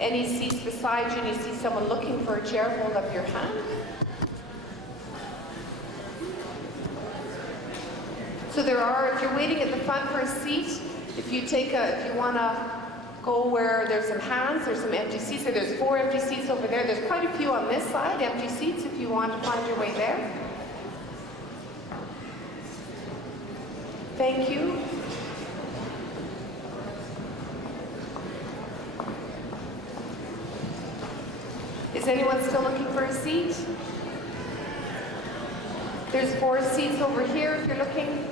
Any seats beside you and you see someone looking for a chair, hold up your hand. So there are, if you're waiting at the front for a seat, if you want to go where there's some hands, there's some empty seats. So there's 4 empty seats over there. There's quite a few on this side, empty seats if you want to find your way there. Thank you. Is anyone still looking for a seat? There's 4 seats over here if you're looking.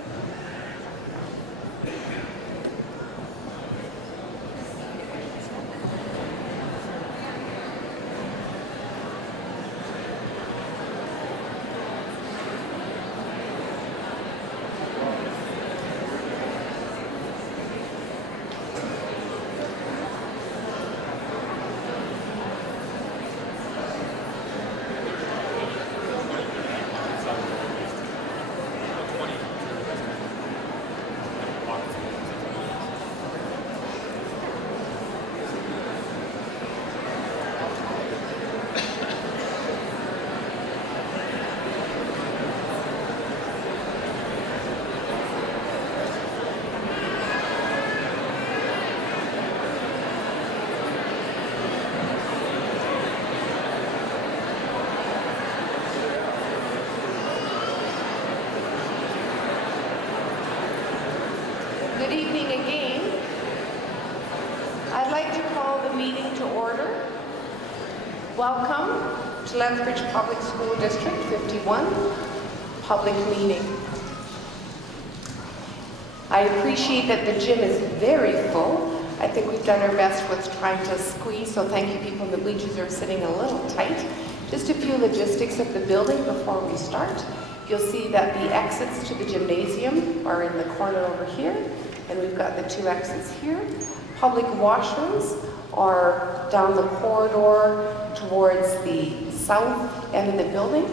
Good evening again. I'd like to call the meeting to order. Welcome to Lethbridge Public School District 51 public meeting. I appreciate that the gym is very full. I think we've done our best with trying to squeeze, so thank you people in the bleachers are sitting a little tight. Just a few logistics of the building before we start. You'll see that the exits to the gymnasium are in the corner over here, and we've got the 2 exits here. Public washrooms are down the corridor towards the south end of the building.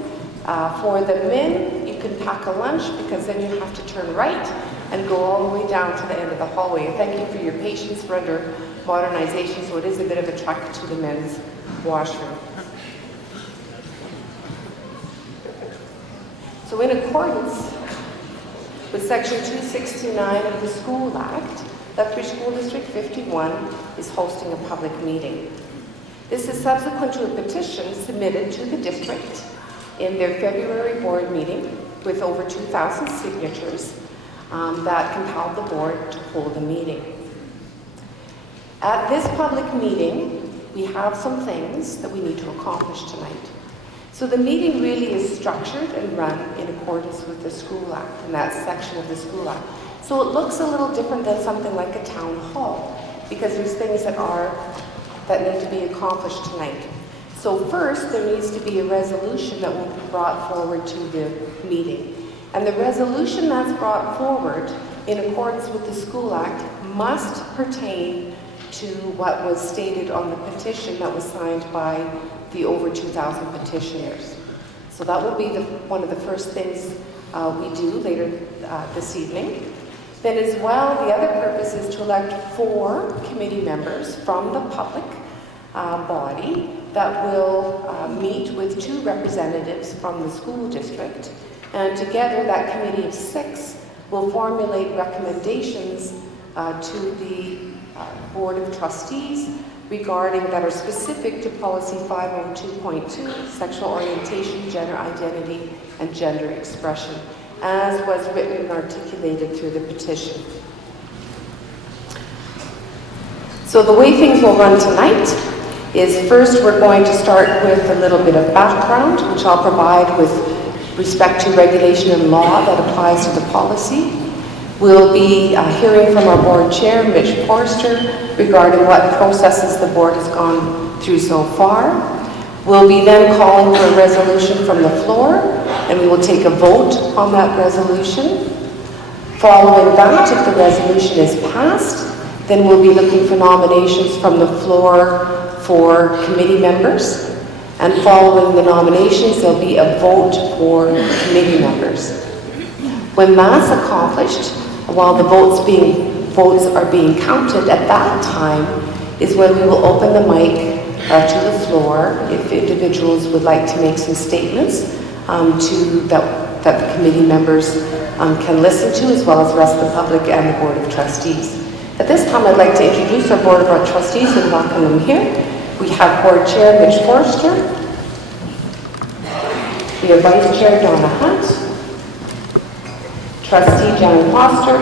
For the men, you can pack a lunch because then you have to turn right and go all the way down to the end of the hallway. Thank you for your patience. We're under modernization, so it is a bit of a trek to the men's washroom. So in accordance with Section 269 of the School Act, Lethbridge School District 51 is hosting a public meeting. This is subsequent to a petition submitted to the district in their February board meeting with over 2,000 signatures that compelled the board to hold a meeting. At this public meeting, we have some things that we need to accomplish tonight. So the meeting really is structured and run in accordance with the School Act, and that section of the School Act. So it looks a little different than something like a town hall, because there's things that need to be accomplished tonight. So first, there needs to be a resolution that will be brought forward to the meeting. And the resolution that's brought forward in accordance with the School Act must pertain to what was stated on the petition that was signed by the over 2,000 petitioners. So that will be one of the first things we do later this evening. Then as well, the other purpose is to elect 4 committee members from the public body that will meet with 2 representatives from the school district. And together, that committee of 6 will formulate recommendations to the Board of Trustees that are specific to Policy 502.2, sexual orientation, gender identity, and gender expression, as was written and articulated through the petition. So the way things will run tonight is first we're going to start with a little bit of background, which I'll provide with respect to regulation and law that applies to the policy. We'll be hearing from our board chair, Mitch Forster, regarding what processes the board has gone through so far. We'll be then calling for a resolution from the floor, and we will take a vote on that resolution. Following that, if the resolution is passed, then we'll be looking for nominations from the floor for committee members. And following the nominations, there'll be a vote for committee members. When that's accomplished, while the votes are being counted, at that time is when we will open the mic to the floor if individuals would like to make some statements that the committee members can listen to, as well as the rest of the public and the Board of Trustees. At this time, I'd like to introduce our Board of Trustees and welcome them here. We have Board Chair Mitch Forster. We have Vice Chair Donna Hunt. Trustee John Foster,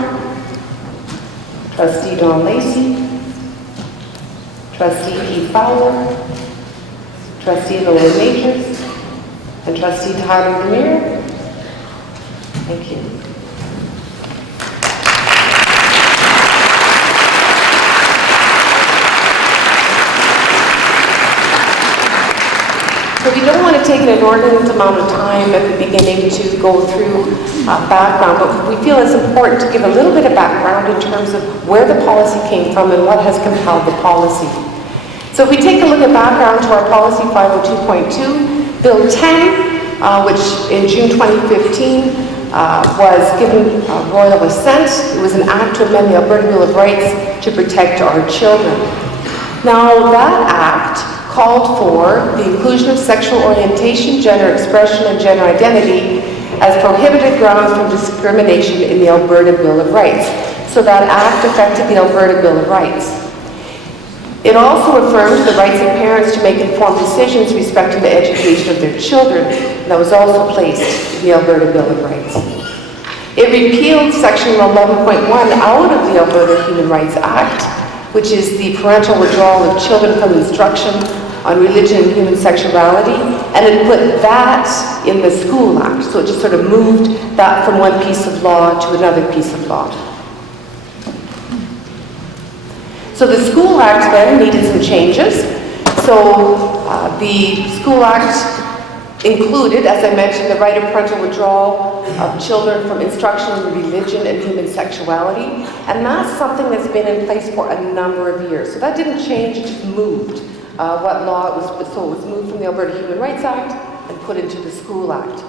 Trustee Don Lacey, Trustee Keith Fowler, Trustee Lola Majors, and Trustee Tyler Demir. Thank you. So we don't want to take an inordinate amount of time at the beginning to go through background, but we feel it's important to give a little bit of background in terms of where the policy came from and what has compelled the policy. So if we take a look at background to our policy 502.2, Bill 10, which in June 2015 was given royal assent. It was an act to amend the Alberta Bill of Rights to protect our children. Now that act called for the inclusion of sexual orientation, gender expression, and gender identity as prohibited grounds from discrimination in the Alberta Bill of Rights. So that act affected the Alberta Bill of Rights. It also affirmed the rights of parents to make informed decisions respecting the education of their children. That was also placed in the Alberta Bill of Rights. It repealed Section 11.1 out of the Alberta Human Rights Act, which is the parental withdrawal of children from instruction on religion and human sexuality, and it put that in the School Act. So it just sort of moved that from one piece of law to another piece of law. So the School Act then needed some changes. So the School Act included, as I mentioned, the right of parental withdrawal of children from instruction in religion and human sexuality, and that's something that's been in place for a number of years. So that didn't change, it just moved. What law it was, so it was moved from the Alberta Human Rights Act and put into the School Act.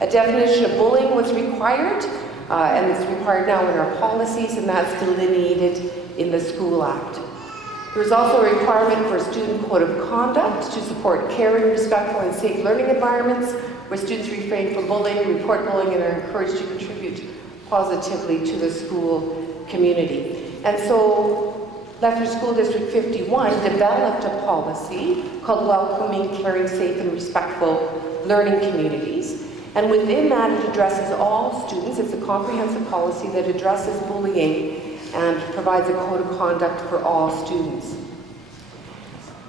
A definition of bullying was required, and it's required now in our policies, and that's delineated in the School Act. There's also a requirement for a student code of conduct to support caring, respectful, and safe learning environments where students refrain from bullying, report bullying, and are encouraged to contribute positively to the school community. And so Lethbridge School District 51 developed a policy called Welcoming, Caring, Safe, and Respectful Learning Communities. And within that, it addresses all students. It's a comprehensive policy that addresses bullying and provides a code of conduct for all students.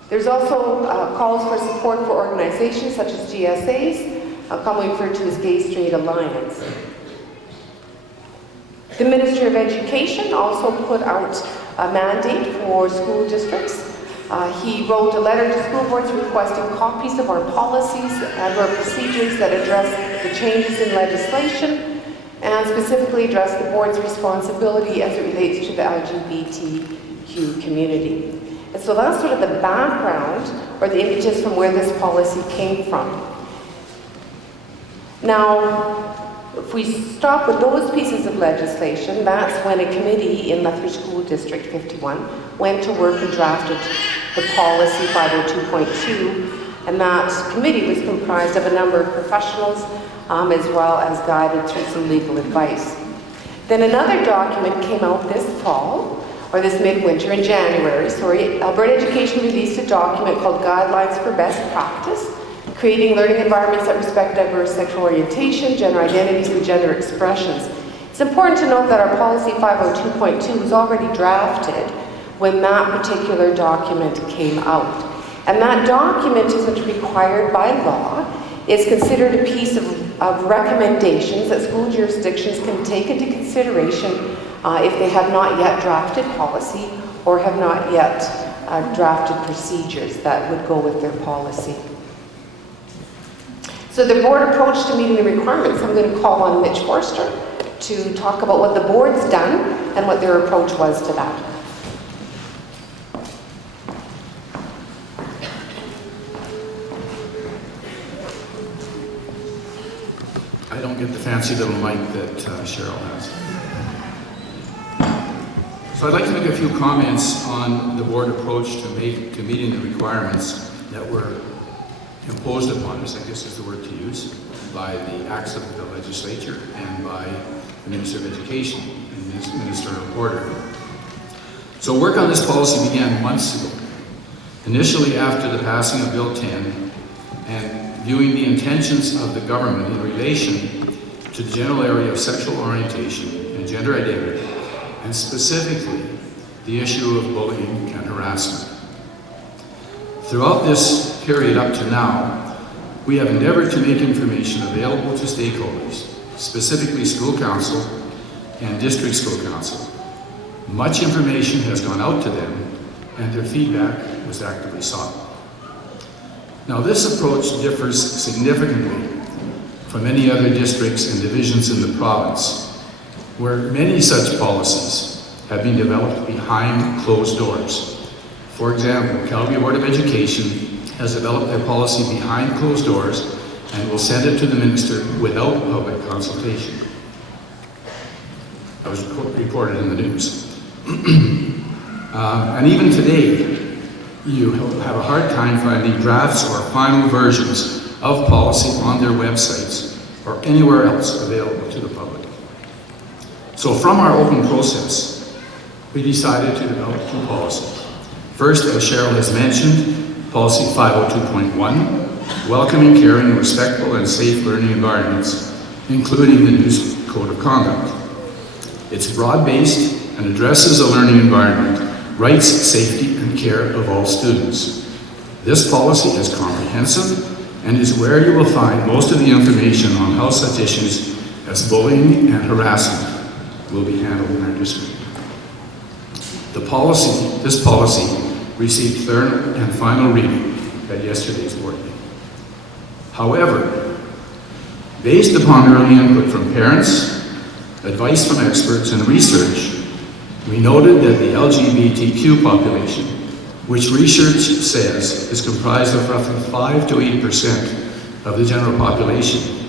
There's also calls for support for organizations such as GSAs, commonly referred to as Gay Straight Alliance. The Minister of Education also put out a mandate for school districts. He wrote a letter to school boards requesting copies of our policies and our procedures that address the changes in legislation and specifically address the board's responsibility as it relates to the LGBTQ community. And so that's sort of the background or the images from where this policy came from. Now, if we stop with those pieces of legislation, that's when a committee in Lethbridge School District 51 went to work and drafted the policy 502.2, and that committee was comprised of a number of professionals as well as guided through some legal advice. Then another document came out this fall, or this midwinter in January, Alberta Education released a document called Guidelines for Best Practice, creating learning environments that respect diverse sexual orientation, gender identities, and gender expressions. It's important to note that our policy 502.2 was already drafted when that particular document came out. And that document isn't required by law. It's considered a piece of recommendations that school jurisdictions can take into consideration if they have not yet drafted policy or have not yet drafted procedures that would go with their policy. So the board approach to meeting the requirements, I'm going to call on Mitch Forster to talk about what the board's done and what their approach was to that. I don't get the fancy little mic that Cheryl has. So I'd like to make a few comments on the board approach to meeting the requirements that were imposed upon us, I guess is the word to use, by the acts of the legislature and by the Minister of Education and Minister Porter. So work on this policy began months ago, initially after the passing of Bill 10 and viewing the intentions of the government in relation to the general area of sexual orientation and gender identity, and specifically the issue of bullying and harassment. Throughout this period up to now, we have endeavored to make information available to stakeholders, specifically school council and district school council. Much information has gone out to them and their feedback was actively sought. Now this approach differs significantly from many other districts and divisions in the province, where many such policies have been developed behind closed doors. For example, Calgary Board of Education has developed their policy behind closed doors and will send it to the minister without public consultation. That was reported in the news. And even today, you have a hard time finding drafts or final versions of policy on their websites or anywhere else available to the public. So from our open process, we decided to develop two policies. First, as Cheryl has mentioned, Policy 502.1, welcoming, caring, and respectful and safe learning environments, including the new Code of Conduct. It's broad-based and addresses the learning environment, rights, safety, and care of all students. This policy is comprehensive and is where you will find most of the information on how such issues as bullying and harassment will be handled in our district. This policy received third and final reading at yesterday's board meeting. However, based upon early input from parents, advice from experts, and research, we noted that the LGBTQ population, which research says is comprised of roughly 5 to 8% of the general population,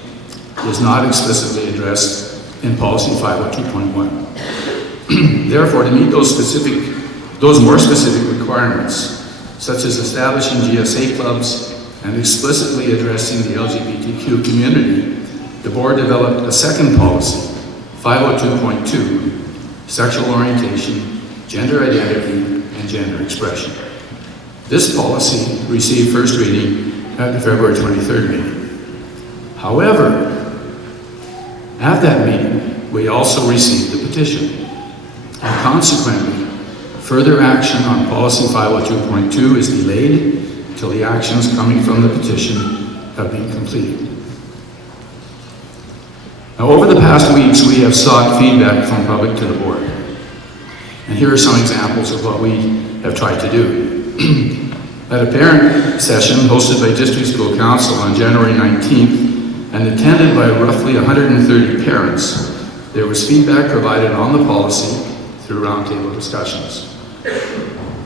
is not explicitly addressed in Policy 502.1. Therefore, to meet those more specific requirements, such as establishing GSA clubs and explicitly addressing the LGBTQ community, the board developed a second policy, 502.2, sexual orientation, gender identity, and gender expression. This policy received first reading at the February 23rd meeting. However, at that meeting, we also received the petition, and consequently, Further action on policy 502.2 is delayed till the actions coming from the petition have been completed. Now, over the past weeks, we have sought feedback from public to the board. And here are some examples of what we have tried to do. At a parent session hosted by District School Council on January 19th and attended by roughly 130 parents, there was feedback provided on the policy through roundtable discussions.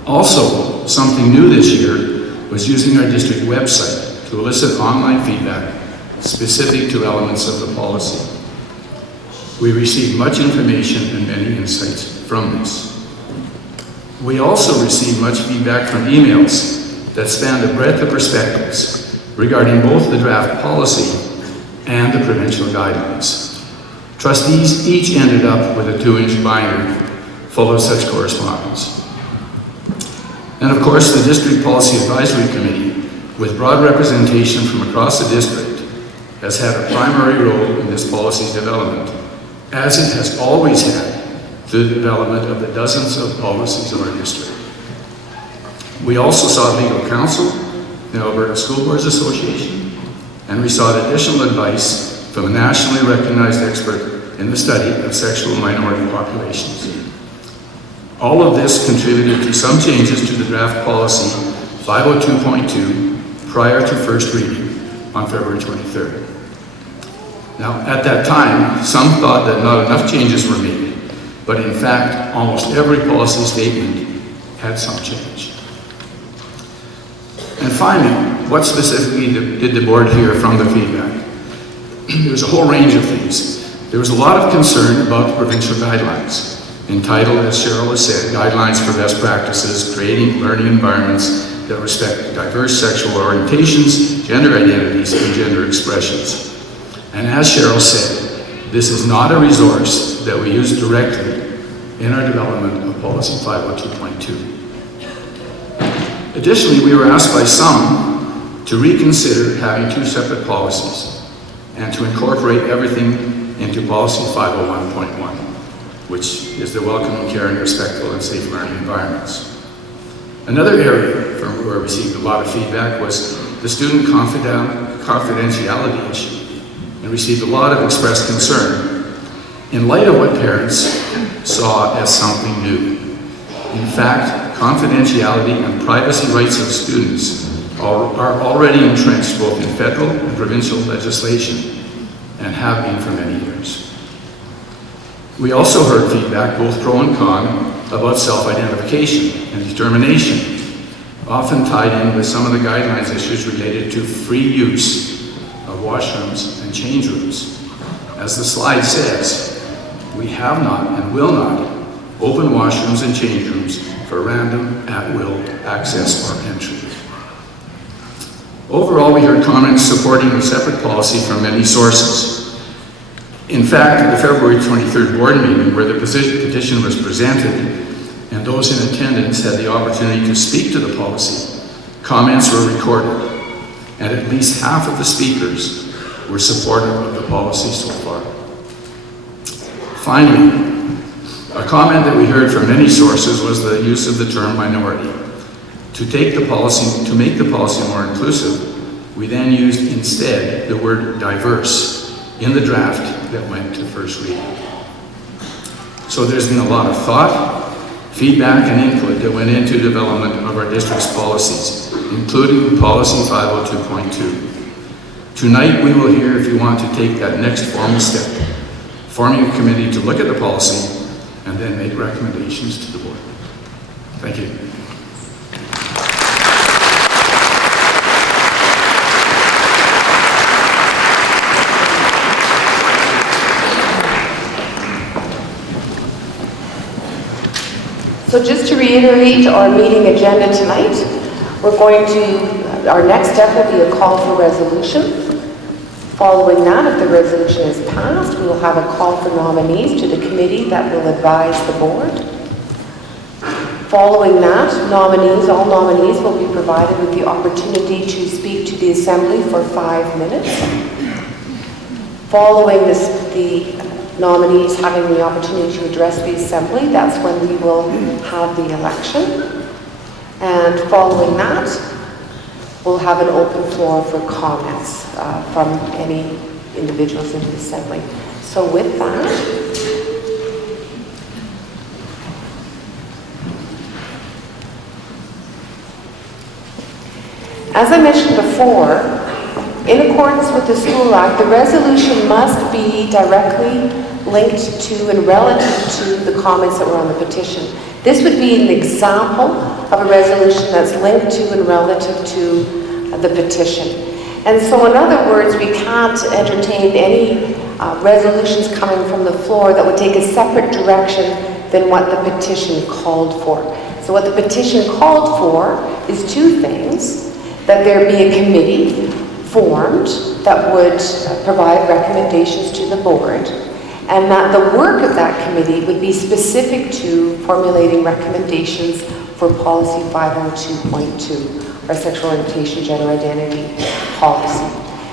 Also, something new this year was using our district website to elicit online feedback specific to elements of the policy. We received much information and many insights from this. We also received much feedback from emails that spanned a breadth of perspectives regarding both the draft policy and the provincial guidelines. Trustees each ended up with a 2-inch binder full of such correspondence. And of course, the District Policy Advisory Committee, with broad representation from across the district, has had a primary role in this policy's development, as it has always had through the development of the dozens of policies of our district. We also sought legal counsel, the Alberta School Boards Association, and we sought additional advice from a nationally recognized expert in the study of sexual minority populations. All of this contributed to some changes to the draft policy 502.2 prior to first reading on February 23rd. Now, at that time, some thought that not enough changes were made, but in fact, almost every policy statement had some change. And finally, what specifically did the board hear from the feedback? There was a whole range of things. There was a lot of concern about the provincial guidelines, entitled, as Cheryl has said, Guidelines for Best Practices, Creating Learning Environments that Respect Diverse Sexual Orientations, Gender Identities, and Gender Expressions. And as Cheryl said, this is not a resource that we use directly in our development of Policy 502.2. Additionally, we were asked by some to reconsider having 2 separate policies and to incorporate everything into Policy 501.1, which is the welcoming, caring, respectful, and safe learning environments. Another area from where we received a lot of feedback was the student confidentiality issue, and received a lot of expressed concern in light of what parents saw as something new. In fact, confidentiality and privacy rights of students are already entrenched both in federal and provincial legislation and have been for many years. We also heard feedback, both pro and con, about self-identification and determination, often tied in with some of the guidelines issues related to free use of washrooms and change rooms. As the slide says, we have not and will not open washrooms and change rooms for random, at-will access or entry. Overall, we heard comments supporting the separate policy from many sources. In fact, at the February 23rd board meeting, where the petition was presented and those in attendance had the opportunity to speak to the policy, comments were recorded, and at least half of the speakers were supportive of the policy so far. Finally, a comment that we heard from many sources was the use of the term minority. To make the policy more inclusive, we then used instead the word diverse in the draft that went to first reading. So there's been a lot of thought, feedback, and input that went into development of our district's policies, including Policy 502.2. Tonight we will hear if you want to take that next formal step, forming a committee to look at the policy and then make recommendations to the board. Thank you. So just to reiterate our meeting agenda tonight, our next step will be a call for resolution. Following that, if the resolution is passed, we will have a call for nominees to the committee that will advise the board. Following that, all nominees will be provided with the opportunity to speak to the Assembly for 5 minutes. Following this, the nominees having the opportunity to address the Assembly, that's when we will have the election. And following that, we'll have an open floor for comments from any individuals in the Assembly. So with that, as I mentioned before, in accordance with the School Act, the resolution must be directly linked to and relative to the comments that were on the petition. This would be an example of a resolution that's linked to and relative to the petition. And so in other words, we can't entertain any resolutions coming from the floor that would take a separate direction than what the petition called for. So what the petition called for is two things: that there be a committee formed that would provide recommendations to the board, and that the work of that committee would be specific to formulating recommendations for policy 502.2, our sexual orientation, gender identity policy.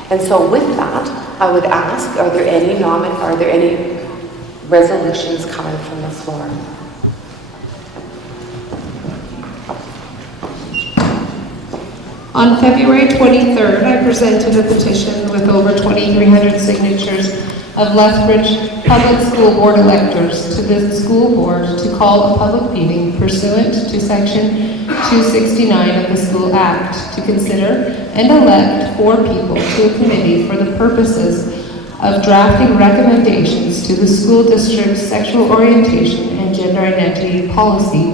And so with that, I would ask, are there any resolutions coming from the floor? On February 23rd, I presented a petition with over 2,300 signatures of Lethbridge Public School Board electors to the school board to call a public meeting pursuant to Section 269 of the School Act to consider and elect 4 people to a committee for the purposes of drafting recommendations to the school district's sexual orientation and gender identity policy.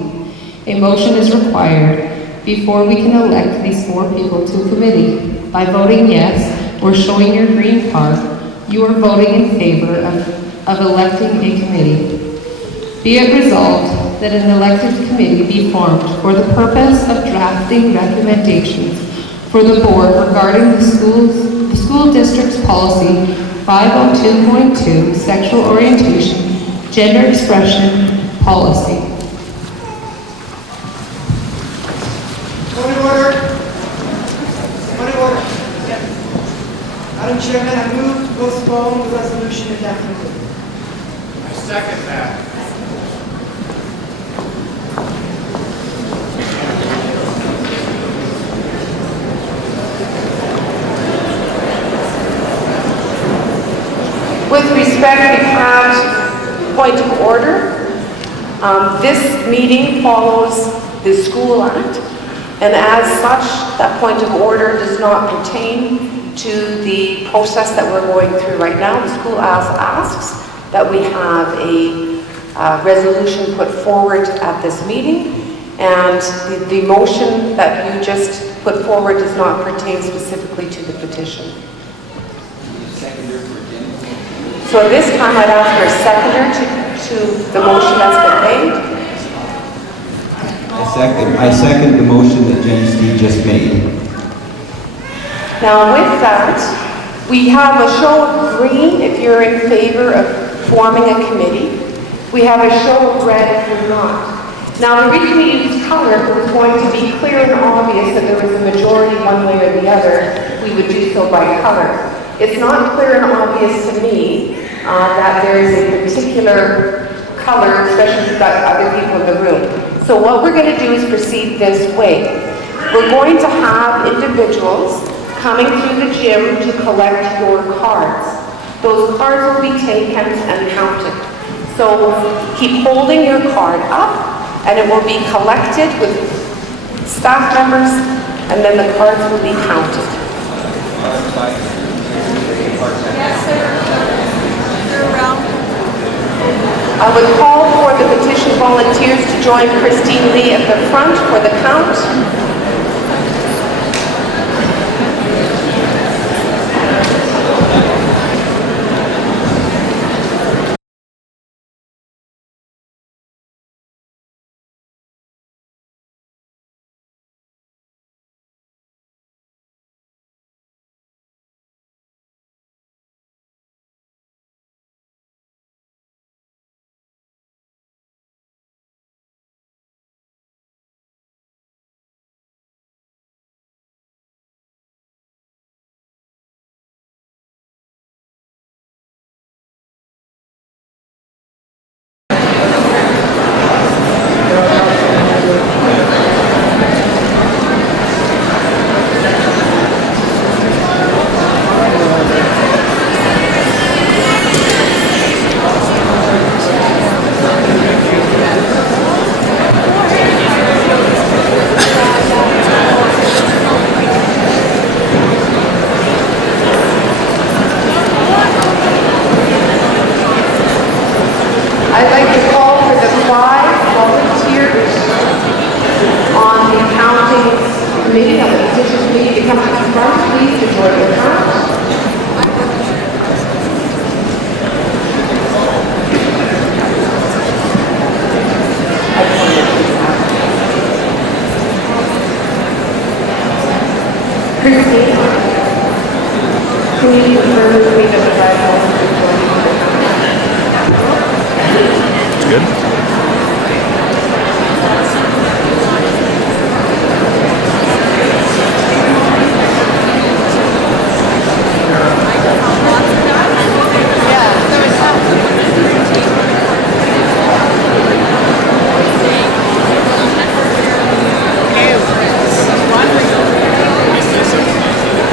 A motion is required before we can elect these 4 people to a committee. By voting yes or showing your green card, you are voting in favor of electing a committee. Be it resolved that an elected committee be formed for the purpose of drafting recommendations for the board regarding the school district's policy 502.2, sexual orientation, gender expression policy. Point of order. Point of order. Madam Chairman, I move to postpone the resolution indefinitely. I second that. With respect, we have point of order. This meeting follows the School Act, and as such, that point of order does not pertain to the process that we're going through right now. The School Act asks that we have a resolution put forward at this meeting, and the motion that you just put forward does not pertain specifically to the petition. So at this time, I'd ask for a seconder to the motion that's been made. I second the motion that Jen Steve just made. Now with that, we have a show of green if you're in favor of forming a committee. We have a show of red if you're not. Now the reason we use color was going to be clear and obvious that there was a majority one way or the other. We would do so by color. It's not clear and obvious to me that there is a particular color, especially if you've got other people in the room. So what we're going to do is proceed this way. We're going to have individuals coming through the gym to collect your cards. Those cards will be taken and counted. So keep holding your card up, and it will be collected with staff members, and then the cards will be counted. Yes, sir. You're around. I would call for the petition volunteers to join Christine Lee at the front for the count. come to the front, please, to join the count. Christine, can you confirm with me that the Bible It's good.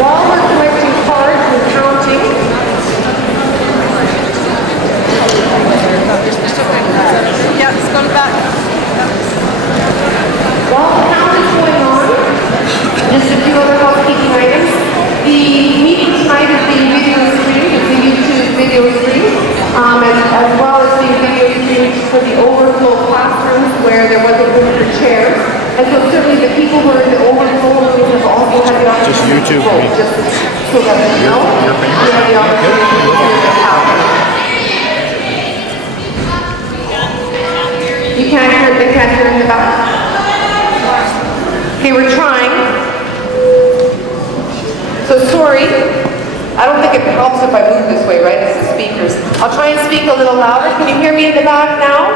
While we're collecting cards and counting, Yeah, it's going back. while the count is going on, just a few other housekeeping items. The meeting tonight is being video streamed, it's a YouTube video stream, as well as being video streamed for the overflow classrooms where there wasn't room for chairs. And so certainly the people who are in the overflow rooms have also had the opportunity to YouTube vote, me. just so that you know, you have the opportunity to hear what's happening. You can't hear, they can't hear in the back. Okay, we're trying. So sorry, I don't think it helps if I move this way, right? It's the speakers. I'll try and speak a little louder. Can you hear me in the back now?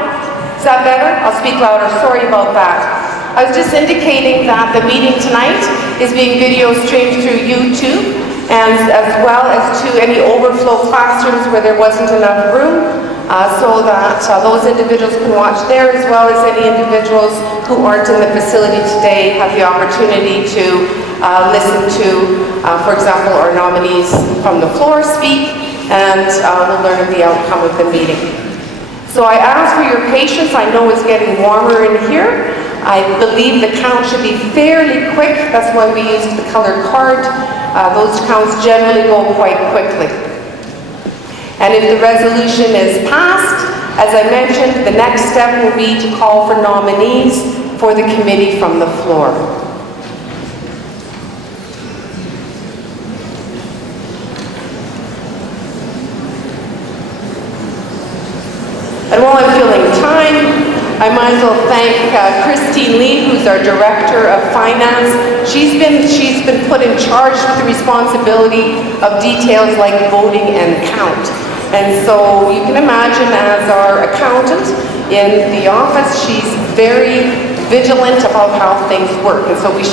Is that better? I'll speak louder. Sorry about that. I was just indicating that the meeting tonight is being video streamed through YouTube, and as well as to any overflow classrooms where there wasn't enough room, so that those individuals can watch there, as well as any individuals who aren't in the facility today have the opportunity to listen to, for example, our nominees from the floor speak, and we'll learn of the outcome of the meeting. So I ask for your patience. I know it's getting warmer in here. I believe the count should be fairly quick. That's why we used the colored card. Those counts generally go quite quickly. And if the resolution is passed, as I mentioned, the next step will be to call for nominees for the committee from the floor. And while I'm filling time, I might as well thank Christine Lee, who's our Director of Finance. She's been put in charge with the responsibility of details like voting and count. And so you can imagine, as our accountant in the office, she's very vigilant about how things work. And so we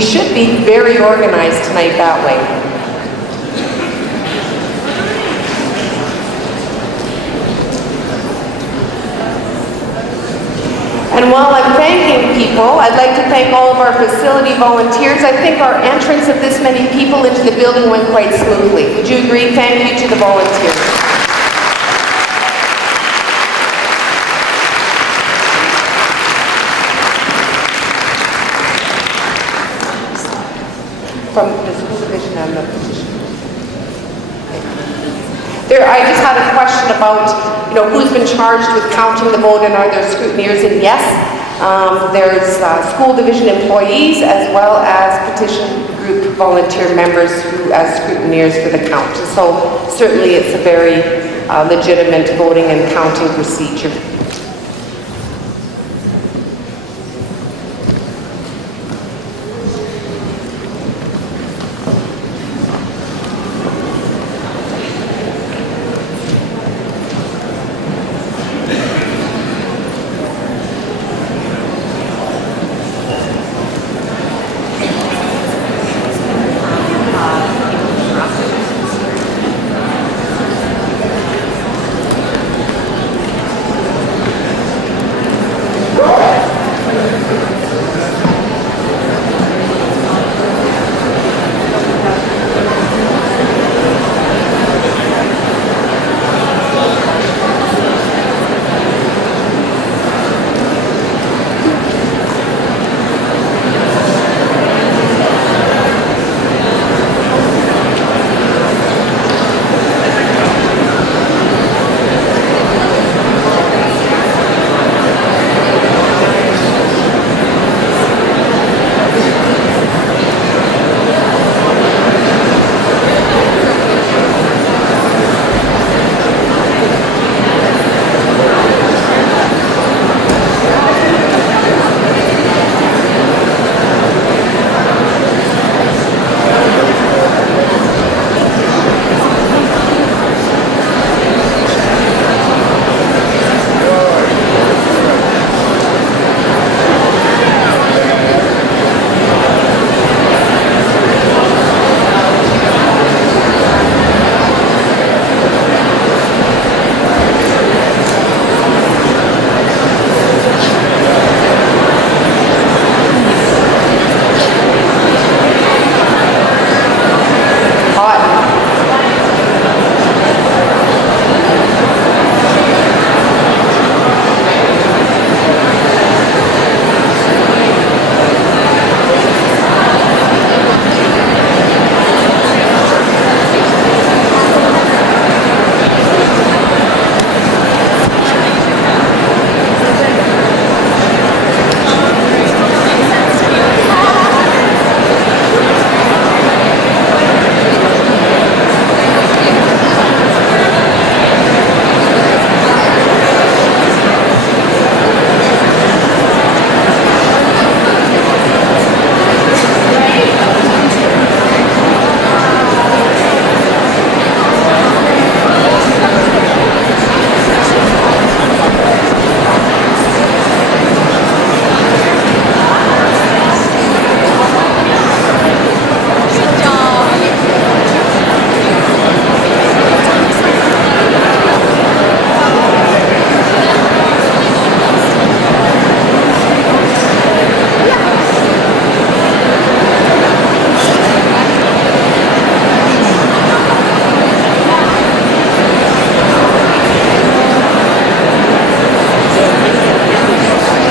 should be very organized tonight that way. And while I'm thanking people, I'd like to thank all of our facility volunteers. I think our entrance of this many people into the building went quite smoothly. Would you agree? Thank you to the volunteers. From the school division and the petition. I just had a question about, who's been charged with counting the vote and are there scrutineers? And yes, there's school division employees as well as petition group volunteer members who as scrutineers for the count. So certainly it's a very legitimate voting and counting procedure.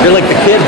You're like the kids.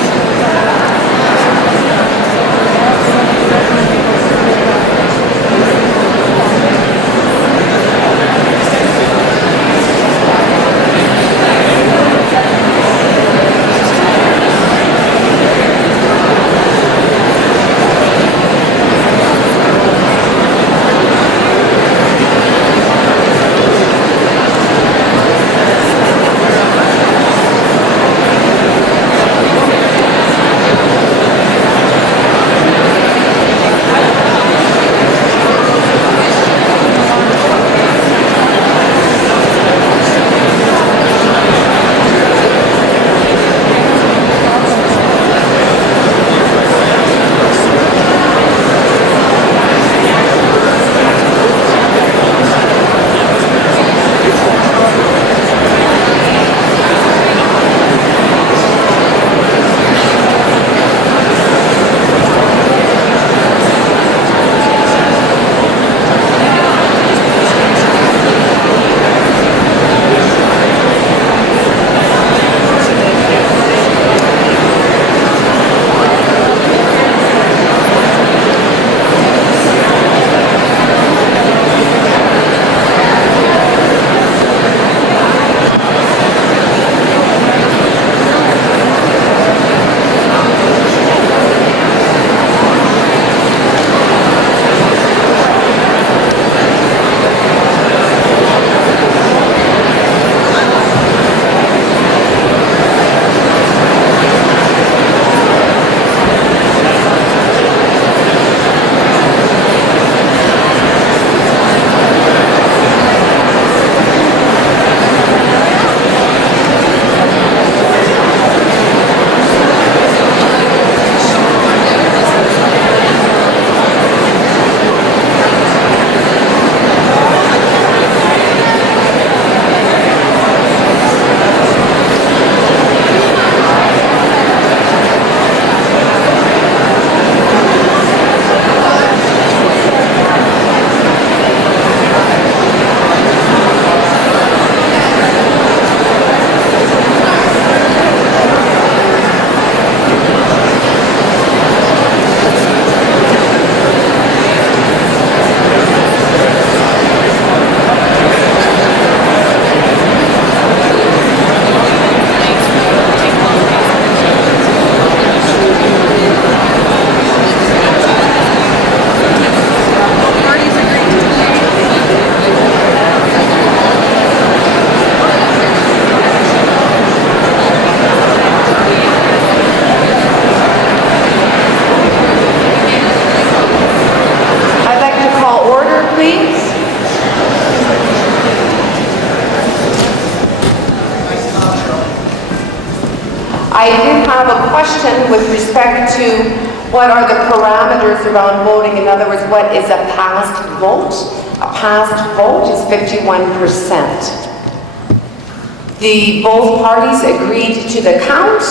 I do have a question with respect to what are the parameters around voting. In other words, what is a passed vote? A passed vote is 51%. Both parties agreed to the count.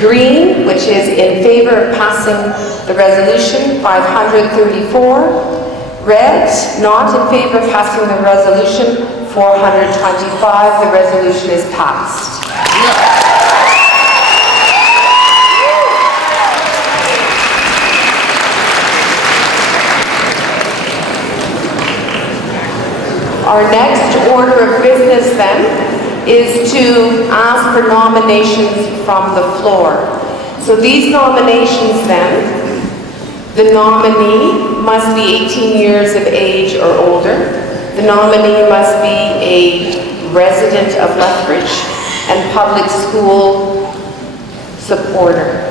Green, which is in favor of passing the resolution, 534. Red, not in favor of passing the resolution, 425. The resolution is passed. Our next order of business then is to ask for nominations from the floor. So these nominations then, the nominee must be 18 years of age or older. The nominee must be a resident of Lethbridge and public school supporter.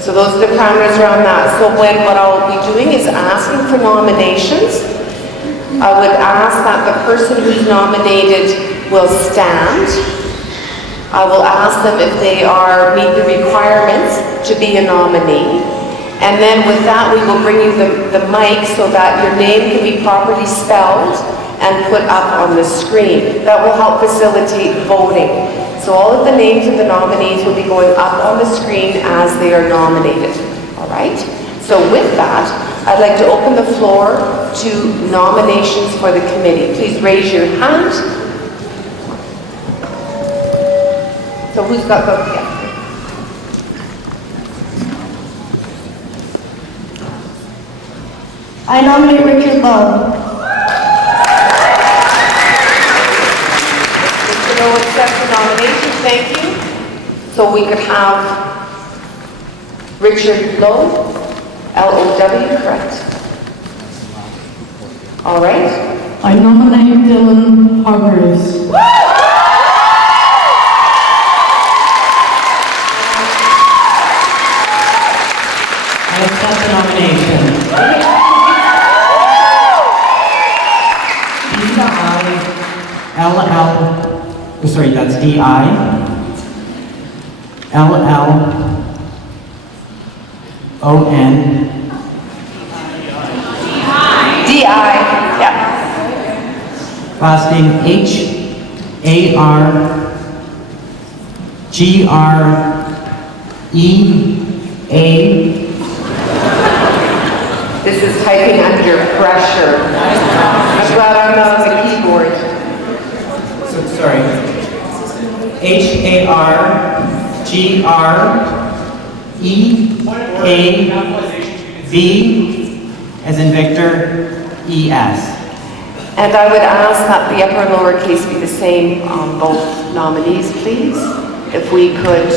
So those are the parameters around that. So what I'll be doing is asking for nominations. I would ask that the person who's nominated will stand. I will ask them if they meet the requirements to be a nominee. And then with that, we will bring you the mic so that your name can be properly spelled and put up on the screen. That will help facilitate voting. So all of the names of the nominees will be going up on the screen as they are nominated. All right? So with that, I'd like to open the floor to nominations for the committee. Please raise your hand. So who's got the, yeah. I nominate Richard Lowe. Mr. Lowe accepts the nomination, thank you. So we could have Richard Lowe, L-O-W, correct? All right. I nominate Dylan Hargreaves. I accept the nomination. Sorry, that's D-I-L-L-O-N. D-I, yeah. Last name H-A-R-G-R-E-A. This is typing under pressure. I'm glad I'm not on the keyboard. So, sorry. H-A-R-G-R-E-A-V as in Victor, E-S. And I would ask that the upper and lower case be the same on both nominees, please. If we could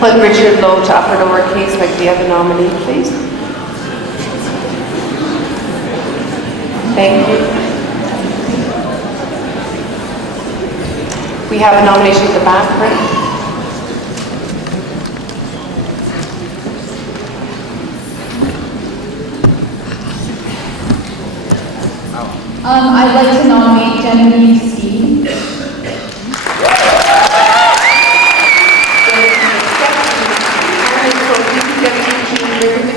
put Richard Lowe to upper and lower case like the other nominee, please. Thank you. We have a nomination at the back, right? I'd like to nominate Genevieve Steve. So if you could get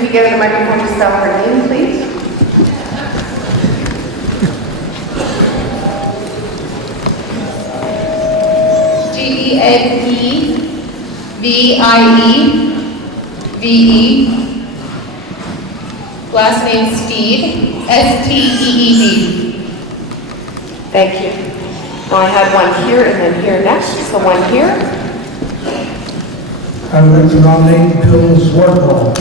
together the microphone to spell her name, please. Genevieve. Last name Steed. S-T-E-E-D. Thank you. Now I had one here and then here next, so one here. I would like to nominate Bill Zwartwell.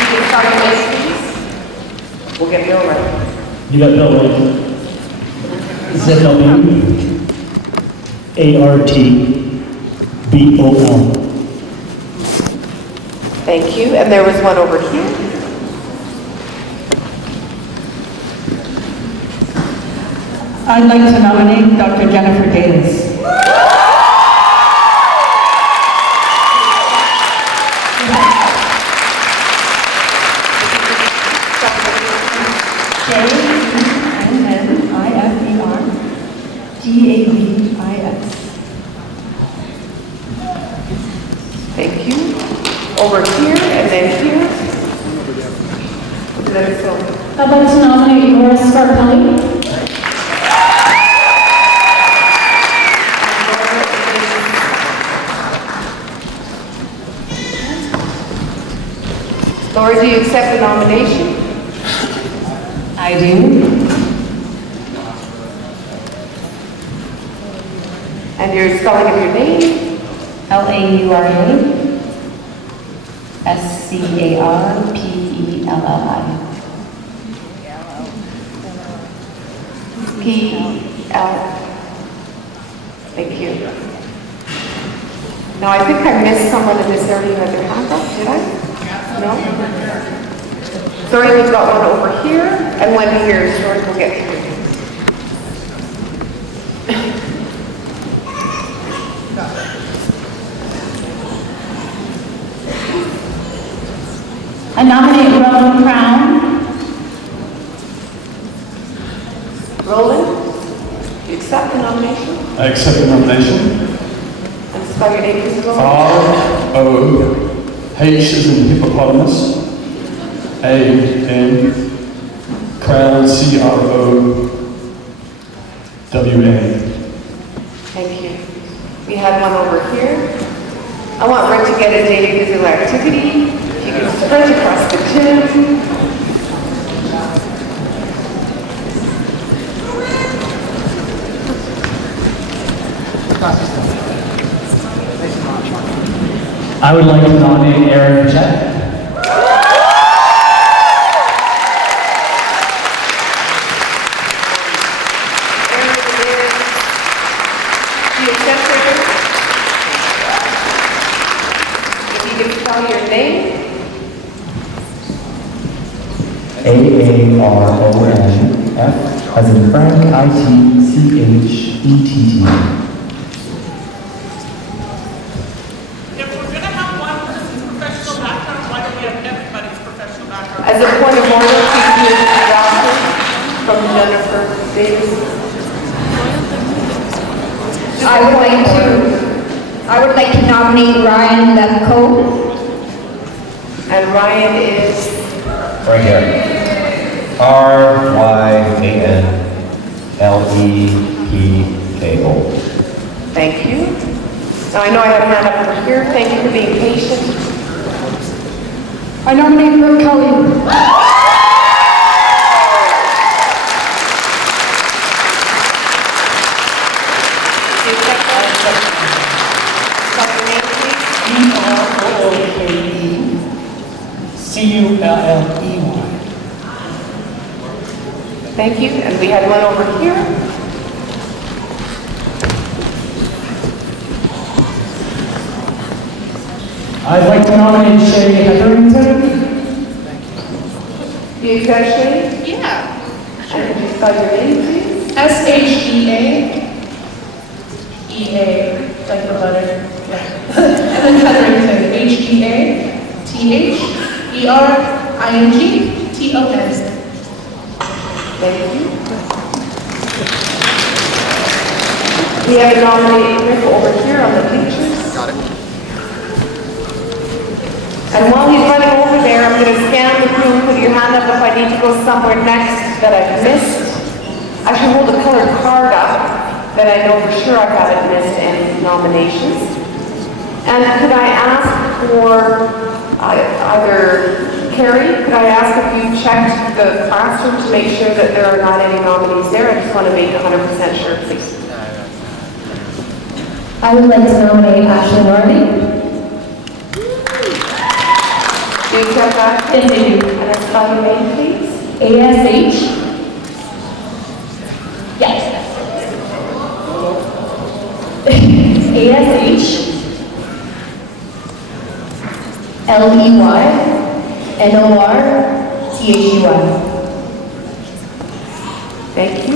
You can start your name, please. We'll get Bill right. You got Bill right. Z-W-A-R-T-B-O-L. Thank you. And there was one over here. I'd like to nominate Dr. Jennifer Davis. Jennifer-Davis. Thank you. Over here and then here. Let us go. I'd like to nominate Laura Scarpelli. Laura, do you accept the nomination? I do. And your spelling of your name? Laura-Scarpelli. P-L. Thank you. Now, I think I missed someone in this area in the conduct, did I? No? Sorry, we've got one over here and one here, so we'll get through. I nominate Roland Crown. Roland, do you accept the nomination? I accept the nomination. And spell your name, please, Roland. R-O-H is in hippopotamus. A-N. Crown, C-R-O-W-A. Thank you. We had one over here. I want Rick to get a daily physical activity. If you can sprint across the gym. I would like to nominate Aaron Pichette. Do you accept it? If you can spell your name. AARONF, as in Frank, ITCHETT. If we're going to have one person's professional background, why don't we have everybody's professional background? As a point of order, please use the document from Jennifer Davis. I would like to nominate Ryan Lemko. And Ryan is, Right here. RYANLEPKO. thank you. Now I know I have a hand up over here. Thank you for being patient. I nominate Brooke Kelly. Do you accept that? Spell your name, EROKECULLEY. Thank you. And we had one over here. I'd like to nominate Shay Hetherington. Do you accept Shane? Yeah. And could you spell your name, please? SHEA, like the letter. And then Hetherington, HEATHERINGTON. Thank you. We have a nominated Rick over here on the bleachers. Got it. And while he's running over there, I'm going to scan the room, put your hand up if I need to go somewhere next that I've missed. I should hold a colored card up that I know for sure I haven't missed any nominations. And could I ask for either Carrie, could I ask if you checked the classroom to make sure that there are not any nominees there? I just want to make 100% sure, please. I would like to nominate Ashley Norley. Do you accept that? Yes, I do. And then spell your name, please. ASH. Yes. ASH. LEYNORTHUY. Thank you.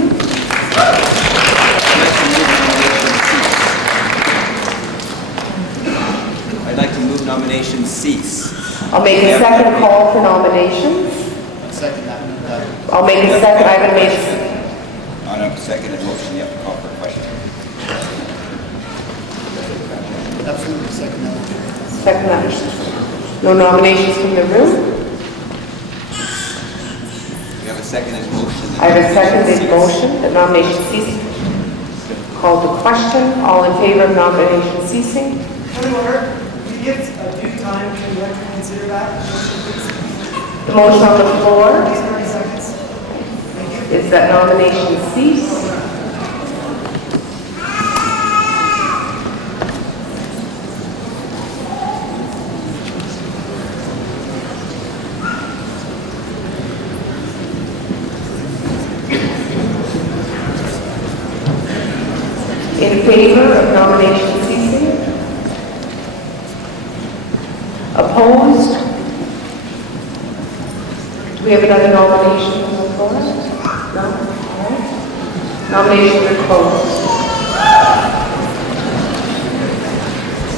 I'd like to move nomination cease. I'll make a second call for nominations. Second that. I'll make a second, I haven't made a second. On a second motion, you have to call for a question. Absolutely, second that. Second that. No nominations from the room. We have a seconded motion. I have a seconded motion, the nomination ceasing. Call to question, all in favor of nomination ceasing? Point of order, will you give a due time to the elector to consider that? The motion on the floor Please, 30 seconds. Thank you. is that nomination cease. In favor of nomination ceasing? Opposed? Do we have another nomination on the floor? No? All right. Nominations are closed.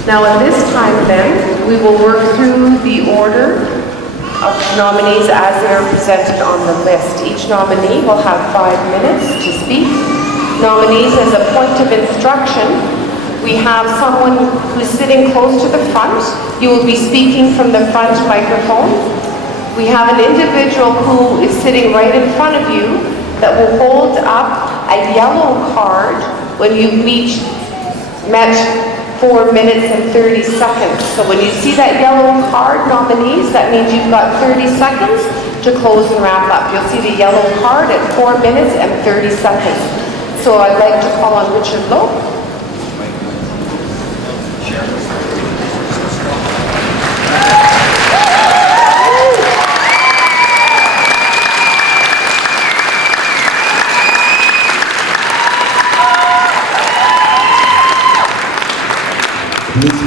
Now at this time then, we will work through the order of nominees as they are presented on the list. Each nominee will have 5 minutes to speak. Nominees, as a point of instruction, we have someone who's sitting close to the front. You will be speaking from the front microphone. We have an individual who is sitting right in front of you that will hold up a yellow card when you've met 4 minutes and 30 seconds. So when you see that yellow card, nominees, that means you've got 30 seconds to close and wrap up. You'll see the yellow card at 4 minutes and 30 seconds. So I'd like to call on Richard Lowe.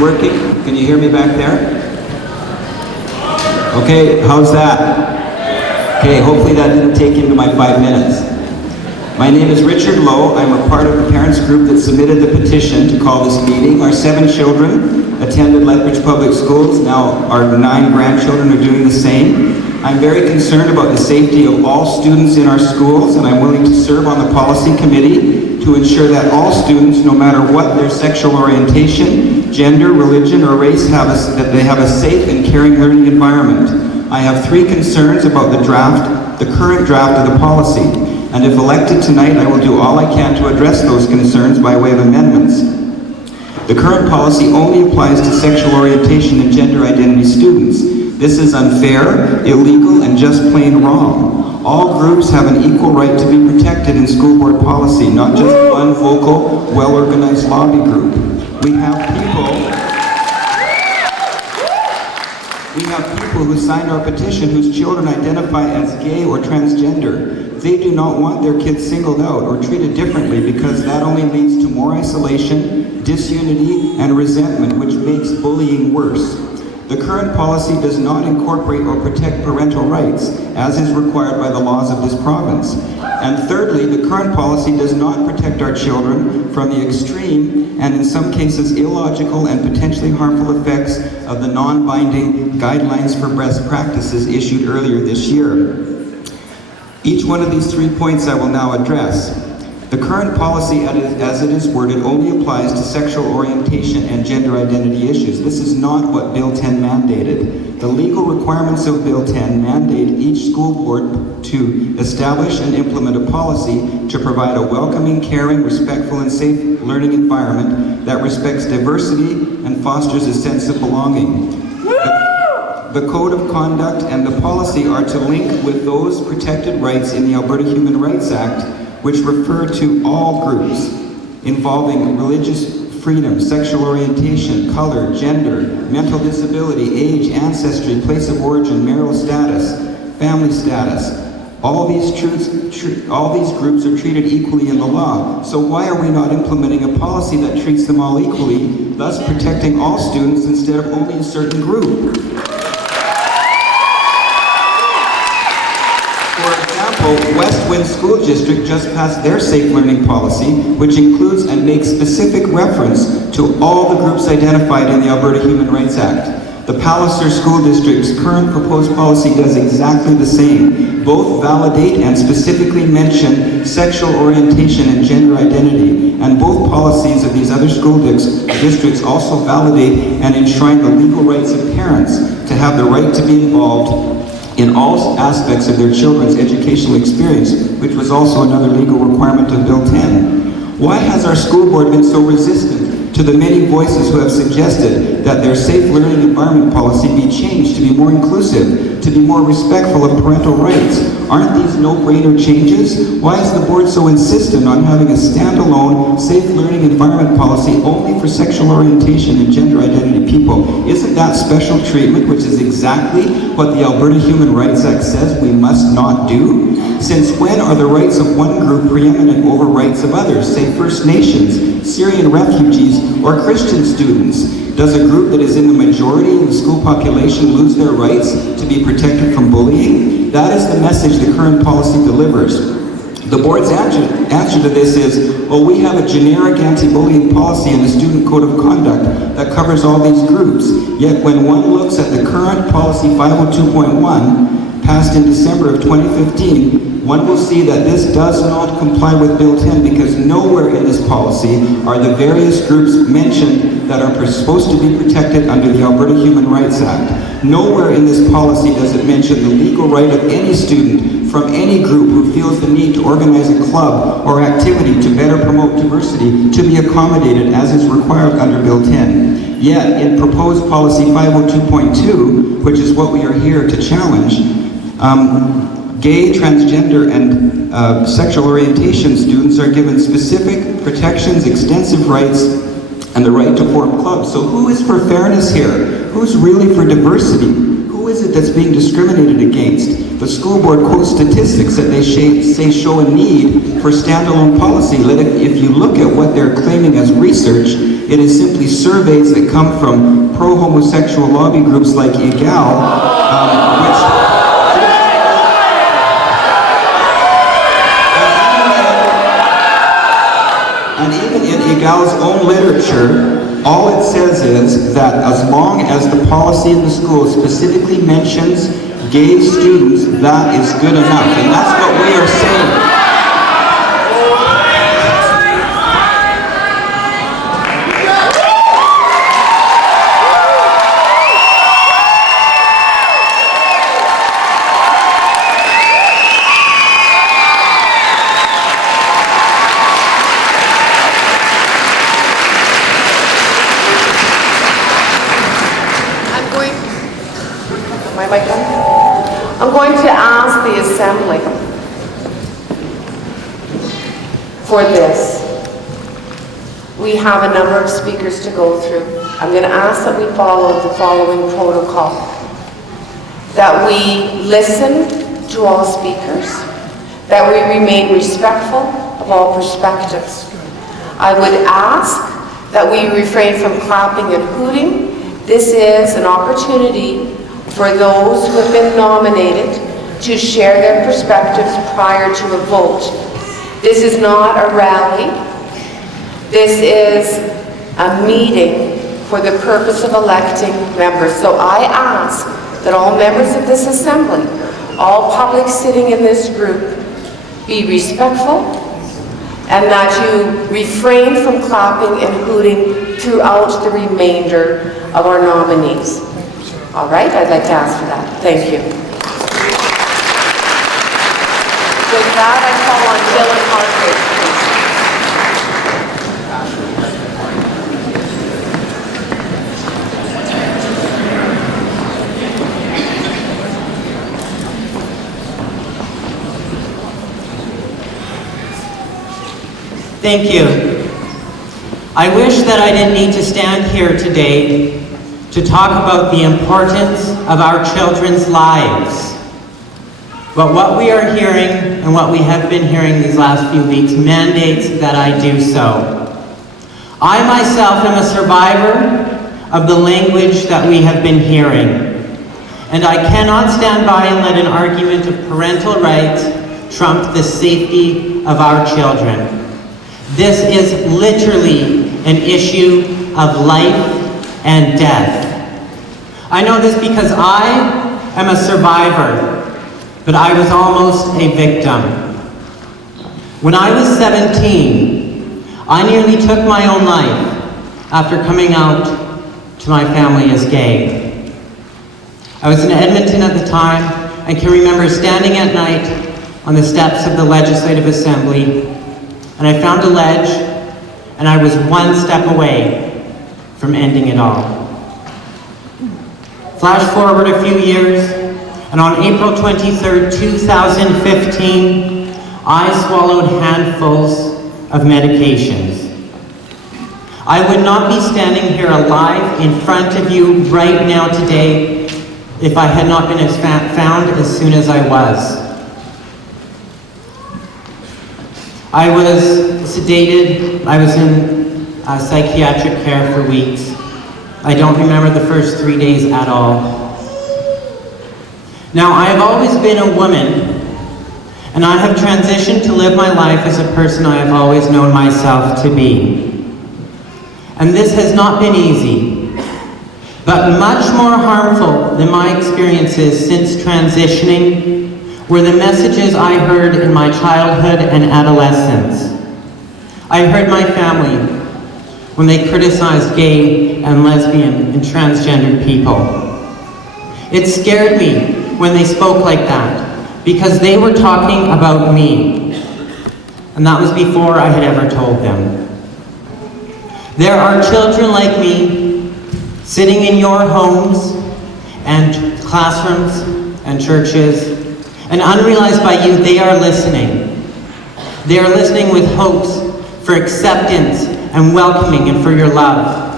working? Can you hear me back there? Okay, how's that? Okay, hopefully that didn't take into my 5 minutes. My name is Richard Lowe. I'm a part of the parents group that submitted the petition to call this meeting. Our 7 children attended Lethbridge Public Schools. Now our 9 grandchildren are doing the same. I'm very concerned about the safety of all students in our schools, and I'm willing to serve on the policy committee to ensure that all students, no matter what their sexual orientation, gender, religion, or race, that they have a safe and caring learning environment. I have 3 concerns about the current draft of the policy, and if elected tonight, I will do all I can to address those concerns by way of amendments. The current policy only applies to sexual orientation and gender identity students. This is unfair, illegal, and just plain wrong. All groups have an equal right to be protected in school board policy, not just one vocal, well-organized lobby group. We have people who signed our petition whose children identify as gay or transgender. They do not want their kids singled out or treated differently because that only leads to more isolation, disunity, and resentment, which makes bullying worse. The current policy does not incorporate or protect parental rights, as is required by the laws of this province. And thirdly, the current policy does not protect our children from the extreme and in some cases illogical and potentially harmful effects of the non-binding guidelines for best practices issued earlier this year. Each one of these 3 points I will now address. The current policy, as it is worded, only applies to sexual orientation and gender identity issues. This is not what Bill 10 mandated. The legal requirements of Bill 10 mandate each school board to establish and implement a policy to provide a welcoming, caring, respectful, and safe learning environment that respects diversity and fosters a sense of belonging. The Code of Conduct and the policy are to link with those protected rights in the Alberta Human Rights Act, which refer to all groups involving religious freedom, sexual orientation, color, gender, mental disability, age, ancestry, place of origin, marital status, family status. All these groups are treated equally in the law. So why are we not implementing a policy that treats them all equally, thus protecting all students instead of only a certain group? West Wind School District just passed their safe learning policy, which includes and makes specific reference to all the groups identified in the Alberta Human Rights Act. The Palliser School District's current proposed policy does exactly the same. Both validate and specifically mention sexual orientation and gender identity, and both policies of these other school districts also validate and enshrine the legal rights of parents to have the right to be involved in all aspects of their children's educational experience, which was also another legal requirement of Bill 10. Why has our school board been so resistant to the many voices who have suggested that their safe learning environment policy be changed to be more inclusive, to be more respectful of parental rights? Aren't these no-brainer changes? Why is the board so insistent on having a standalone safe learning environment policy only for sexual orientation and gender identity people? Isn't that special treatment, which is exactly what the Alberta Human Rights Act says we must not do? Since when are the rights of one group preeminent over rights of others, say First Nations, Syrian refugees, or Christian students? Does a group that is in the majority in the school population lose their rights to be protected from bullying? That is the message the current policy delivers. The board's answer to this is, well, we have a generic anti-bullying policy in the Student Code of Conduct that covers all these groups. Yet when one looks at the current policy 502.1, passed in December of 2015, one will see that this does not comply with Bill 10 because nowhere in this policy are the various groups mentioned that are supposed to be protected under the Alberta Human Rights Act. Nowhere in this policy does it mention the legal right of any student from any group who feels the need to organize a club or activity to better promote diversity to be accommodated as is required under Bill 10. Yet, in proposed policy 502.2, which is what we are here to challenge, gay, transgender, and sexual orientation students are given specific protections, extensive rights, and the right to form clubs. So who is for fairness here? Who's really for diversity? Who is it that's being discriminated against? The school board quotes statistics that they say show a need for standalone policy. If you look at what they're claiming as research, It is simply surveys that come from pro-homosexual lobby groups like EGAL, and even in EGAL's own literature, all it says is that as long as the policy in the school specifically mentions gay students, that is good enough. And that's what we are saying. I'm going to ask the Assembly for this. We have a number of speakers to go through. I'm going to ask that we follow the following protocol. That we listen to all speakers. That we remain respectful of all perspectives. I would ask that we refrain from clapping and hooting. This is an opportunity for those who have been nominated to share their perspectives prior to a vote. This is not a rally. This is a meeting for the purpose of electing members. So I ask that all members of this Assembly, all public sitting in this group, be respectful and that you refrain from clapping and hooting throughout the remainder of our nominees. All right, I'd like to ask for that. Thank you. With that, I call on Dylan Hargrave, Thank you. I wish that I didn't need to stand here today to talk about the importance of our children's lives. But what we are hearing and what we have been hearing these last few weeks mandates that I do so. I myself am a survivor of the language that we have been hearing, and I cannot stand by and let an argument of parental rights trump the safety of our children. This is literally an issue of life and death. I know this because I am a survivor, but I was almost a victim. When I was 17, I nearly took my own life after coming out to my family as gay. I was in Edmonton at the time and can remember standing at night on the steps of the Legislative Assembly, and I found a ledge, and I was one step away from ending it all. Flash forward a few years, and on April 23rd, 2015, I swallowed handfuls of medications. I would not be standing here alive in front of you right now today if I had not been found as soon as I was. I was sedated. I was in psychiatric care for weeks. I don't remember the first 3 days at all. Now, I have always been a woman, and I have transitioned to live my life as a person I have always known myself to be. And this has not been easy, but much more harmful than my experiences since transitioning were the messages I heard in my childhood and adolescence. I heard my family when they criticized gay and lesbian and transgendered people. It scared me when they spoke like that because they were talking about me, and that was before I had ever told them. There are children like me sitting in your homes and classrooms and churches, and unrealized by you, they are listening. They are listening with hopes for acceptance and welcoming and for your love.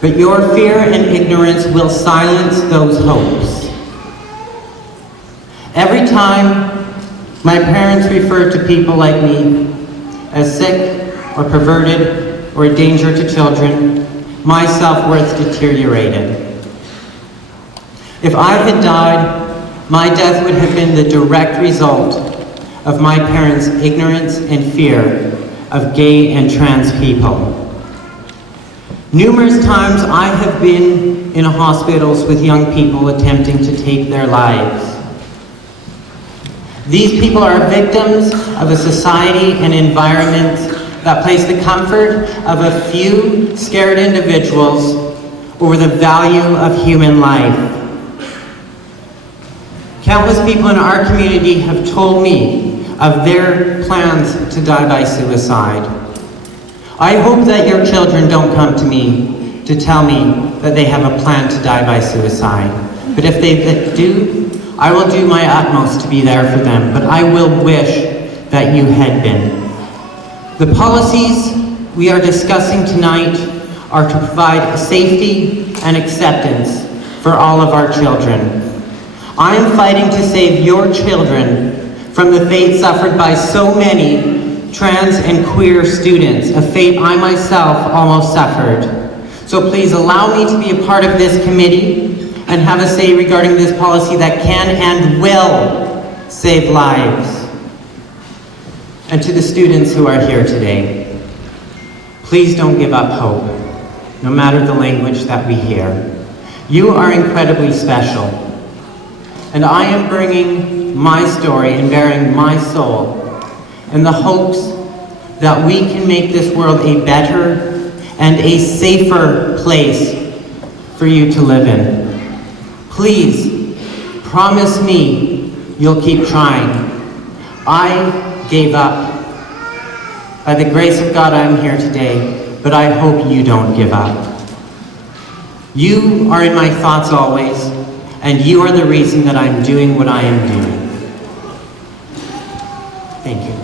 But your fear and ignorance will silence those hopes. Every time my parents referred to people like me as sick or perverted or a danger to children, my self-worth deteriorated. If I had died, my death would have been the direct result of my parents' ignorance and fear of gay and trans people. Numerous times I have been in hospitals with young people attempting to take their lives. These people are victims of a society and environment that place the comfort of a few scared individuals over the value of human life. Countless people in our community have told me of their plans to die by suicide. I hope that your children don't come to me to tell me that they have a plan to die by suicide. But if they do, I will do my utmost to be there for them, but I will wish that you had been. The policies we are discussing tonight are to provide safety and acceptance for all of our children. I am fighting to save your children from the fate suffered by so many trans and queer students, a fate I myself almost suffered. So please allow me to be a part of this committee and have a say regarding this policy that can and will save lives. And to the students who are here today, please don't give up hope, no matter the language that we hear. You are incredibly special, and I am bringing my story and bearing my soul in the hopes that we can make this world a better and a safer place for you to live in. Please, promise me you'll keep trying. I gave up. By the grace of God, I'm here today, but I hope you don't give up. You are in my thoughts always, and you are the reason that I'm doing what I am doing. Thank you.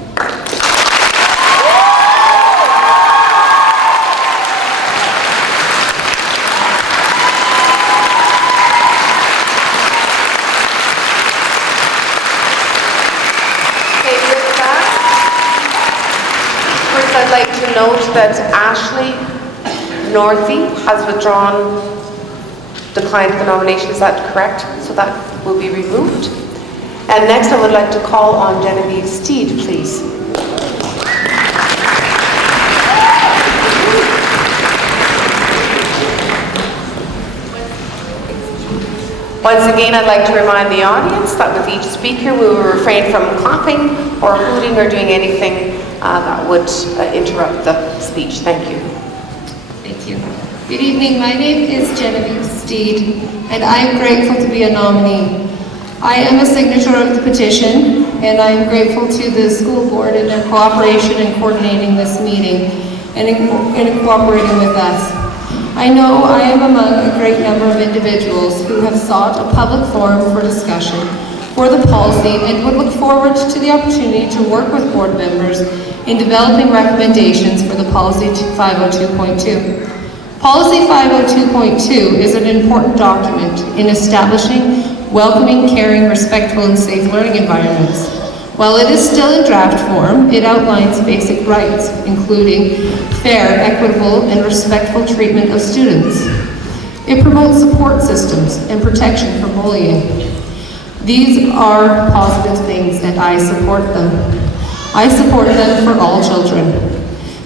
I'd like to note that Ashley Northey has declined the nomination. Is that correct? So that will be removed. And next I would like to call on Genevieve Steed, please. Once again, I'd like to remind the audience that with each speaker we will refrain from clapping or hooting or doing anything that would interrupt the speech. Thank you. Thank you. Good evening. My name is Genevieve Steed, and I am grateful to be a nominee. I am a signature of the petition, and I am grateful to the school board and their cooperation in coordinating this meeting and in cooperating with us. I know I am among a great number of individuals who have sought a public forum for discussion for the policy and would look forward to the opportunity to work with board members in developing recommendations for the Policy 502.2. Policy 502.2 is an important document in establishing welcoming, caring, respectful, and safe learning environments. While it is still in draft form, it outlines basic rights, including fair, equitable, and respectful treatment of students. It promotes support systems and protection from bullying. These are positive things, and I support them. I support them for all children.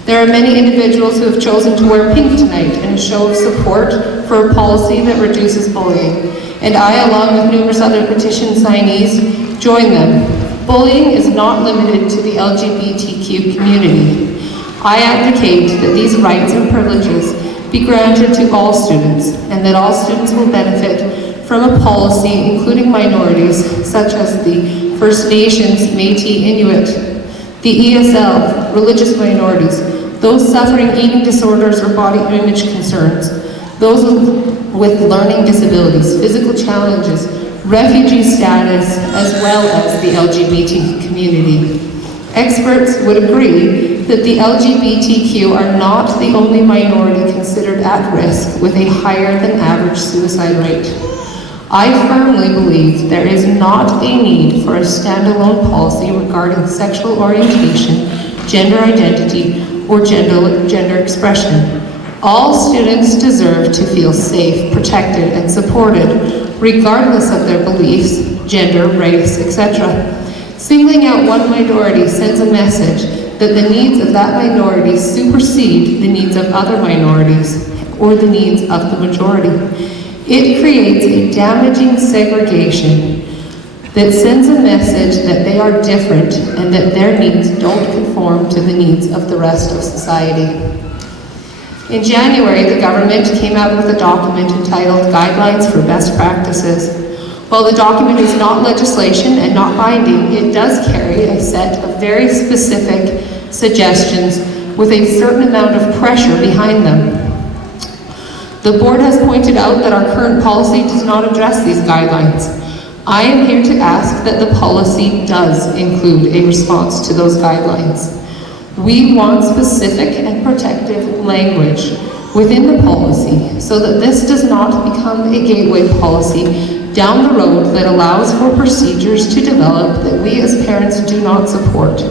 There are many individuals who have chosen to wear pink tonight in a show of support for a policy that reduces bullying, and I, along with numerous other petition signees, join them. Bullying is not limited to the LGBTQ community. I advocate that these rights and privileges be granted to all students, and that all students will benefit from a policy including minorities such as the First Nations, Métis, Inuit, the ESL, religious minorities, those suffering eating disorders or body image concerns, those with learning disabilities, physical challenges, refugee status, as well as the LGBT community. Experts would agree that the LGBTQ are not the only minority considered at risk with a higher than average suicide rate. I firmly believe there is not a need for a standalone policy regarding sexual orientation, gender identity, or gender expression. All students deserve to feel safe, protected, and supported, regardless of their beliefs, gender, race, etc. Singling out one minority sends a message that the needs of that minority supersede the needs of other minorities or the needs of the majority. It creates a damaging segregation that sends a message that they are different and that their needs don't conform to the needs of the rest of society. In January, the government came out with a document entitled Guidelines for Best Practices. While the document is not legislation and not binding, it does carry a set of very specific suggestions with a certain amount of pressure behind them. The board has pointed out that our current policy does not address these guidelines. I am here to ask that the policy does include a response to those guidelines. We want specific and protective language within the policy so that this does not become a gateway policy down the road that allows for procedures to develop that we as parents do not support.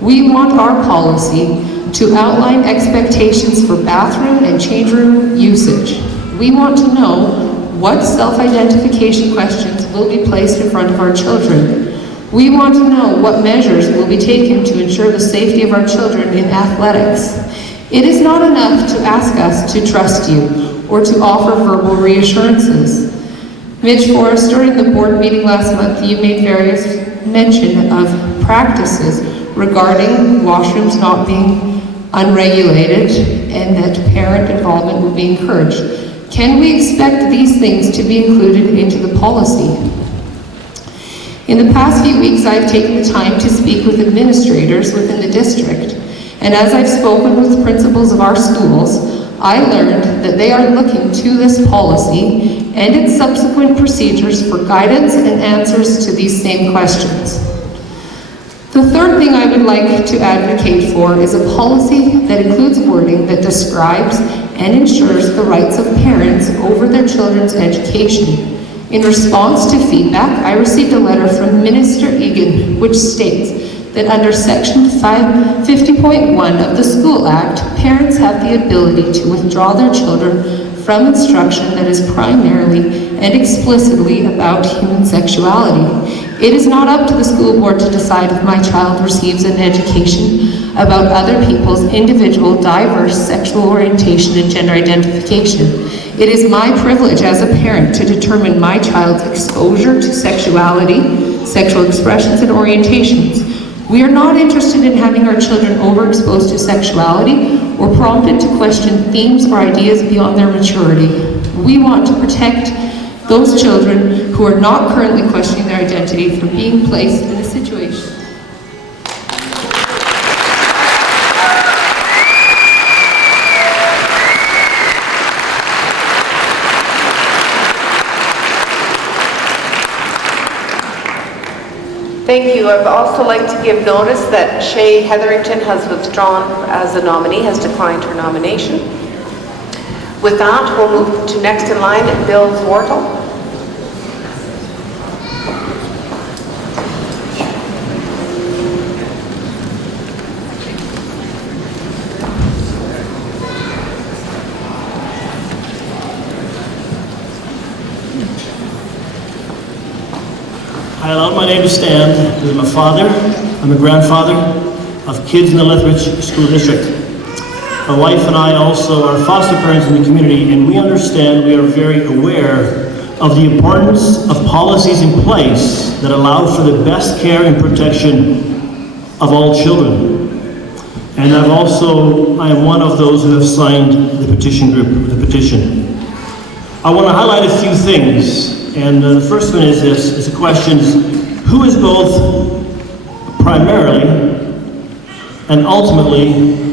We want our policy to outline expectations for bathroom and change room usage. We want to know what self-identification questions will be placed in front of our children. We want to know what measures will be taken to ensure the safety of our children in athletics. It is not enough to ask us to trust you or to offer verbal reassurances. Mitch Forrest, during the board meeting last month, you made various mention of practices regarding washrooms not being unregulated and that parent involvement would be encouraged. Can we expect these things to be included into the policy? In the past few weeks, I've taken the time to speak with administrators within the district, and as I've spoken with principals of our schools, I learned that they are looking to this policy and its subsequent procedures for guidance and answers to these same questions. The third thing I would like to advocate for is a policy that includes wording that describes and ensures the rights of parents over their children's education. In response to feedback, I received a letter from Minister Egan, which states that under Section 50.1 of the School Act, parents have the ability to withdraw their children from instruction that is primarily and explicitly about human sexuality. It is not up to the school board to decide if my child receives an education about other people's individual, diverse sexual orientation and gender identification. It is my privilege as a parent to determine my child's exposure to sexuality, sexual expressions, and orientations. We are not interested in having our children overexposed to sexuality or prompted to question themes or ideas beyond their maturity. We want to protect those children who are not currently questioning their identity from being placed in a situation. Thank you. I'd also like to give notice that Shay Hetherington has withdrawn as a nominee, has declined her nomination. With that, we'll move to next in line, Bill Zwartel. Hi, my name is Stan. I'm a father. I'm a grandfather of kids in the Lethbridge School District. My wife and I also are foster parents in the community, and we understand, we are very aware of the importance of policies in place that allow for the best care and protection of all children. And I am one of those who have signed the petition group, the petition. I want to highlight a few things. And the first one is this, is the question, who is both primarily and ultimately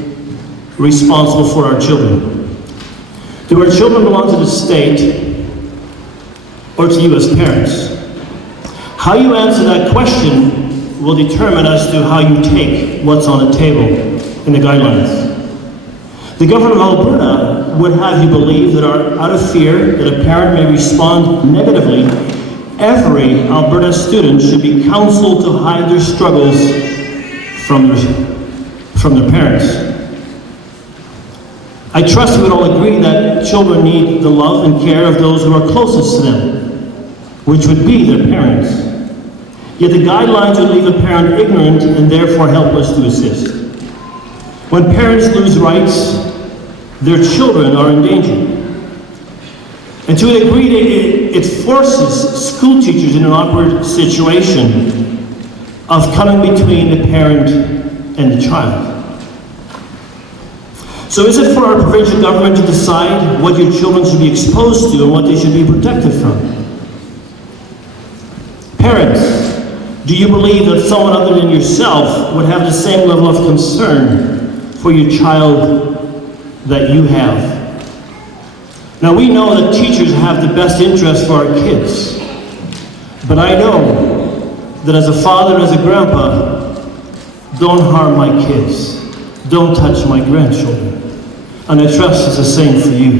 responsible for our children? Do our children belong to the state or to you as parents? How you answer that question will determine as to how you take what's on the table in the guidelines. The government of Alberta would have you believe that out of fear that a parent may respond negatively, every Alberta student should be counseled to hide their struggles from their parents. I trust we would all agree that children need the love and care of those who are closest to them, which would be their parents. Yet the guidelines would leave a parent ignorant and therefore helpless to assist. When parents lose rights, their children are in danger. And to a degree, it forces school teachers in an awkward situation of coming between the parent and the child. So is it for our provincial government to decide what your children should be exposed to and what they should be protected from? Parents, do you believe that someone other than yourself would have the same level of concern for your child that you have? Now we know that teachers have the best interest for our kids, but I know that as a father and as a grandpa, don't harm my kids, don't touch my grandchildren. And I trust it's the same for you.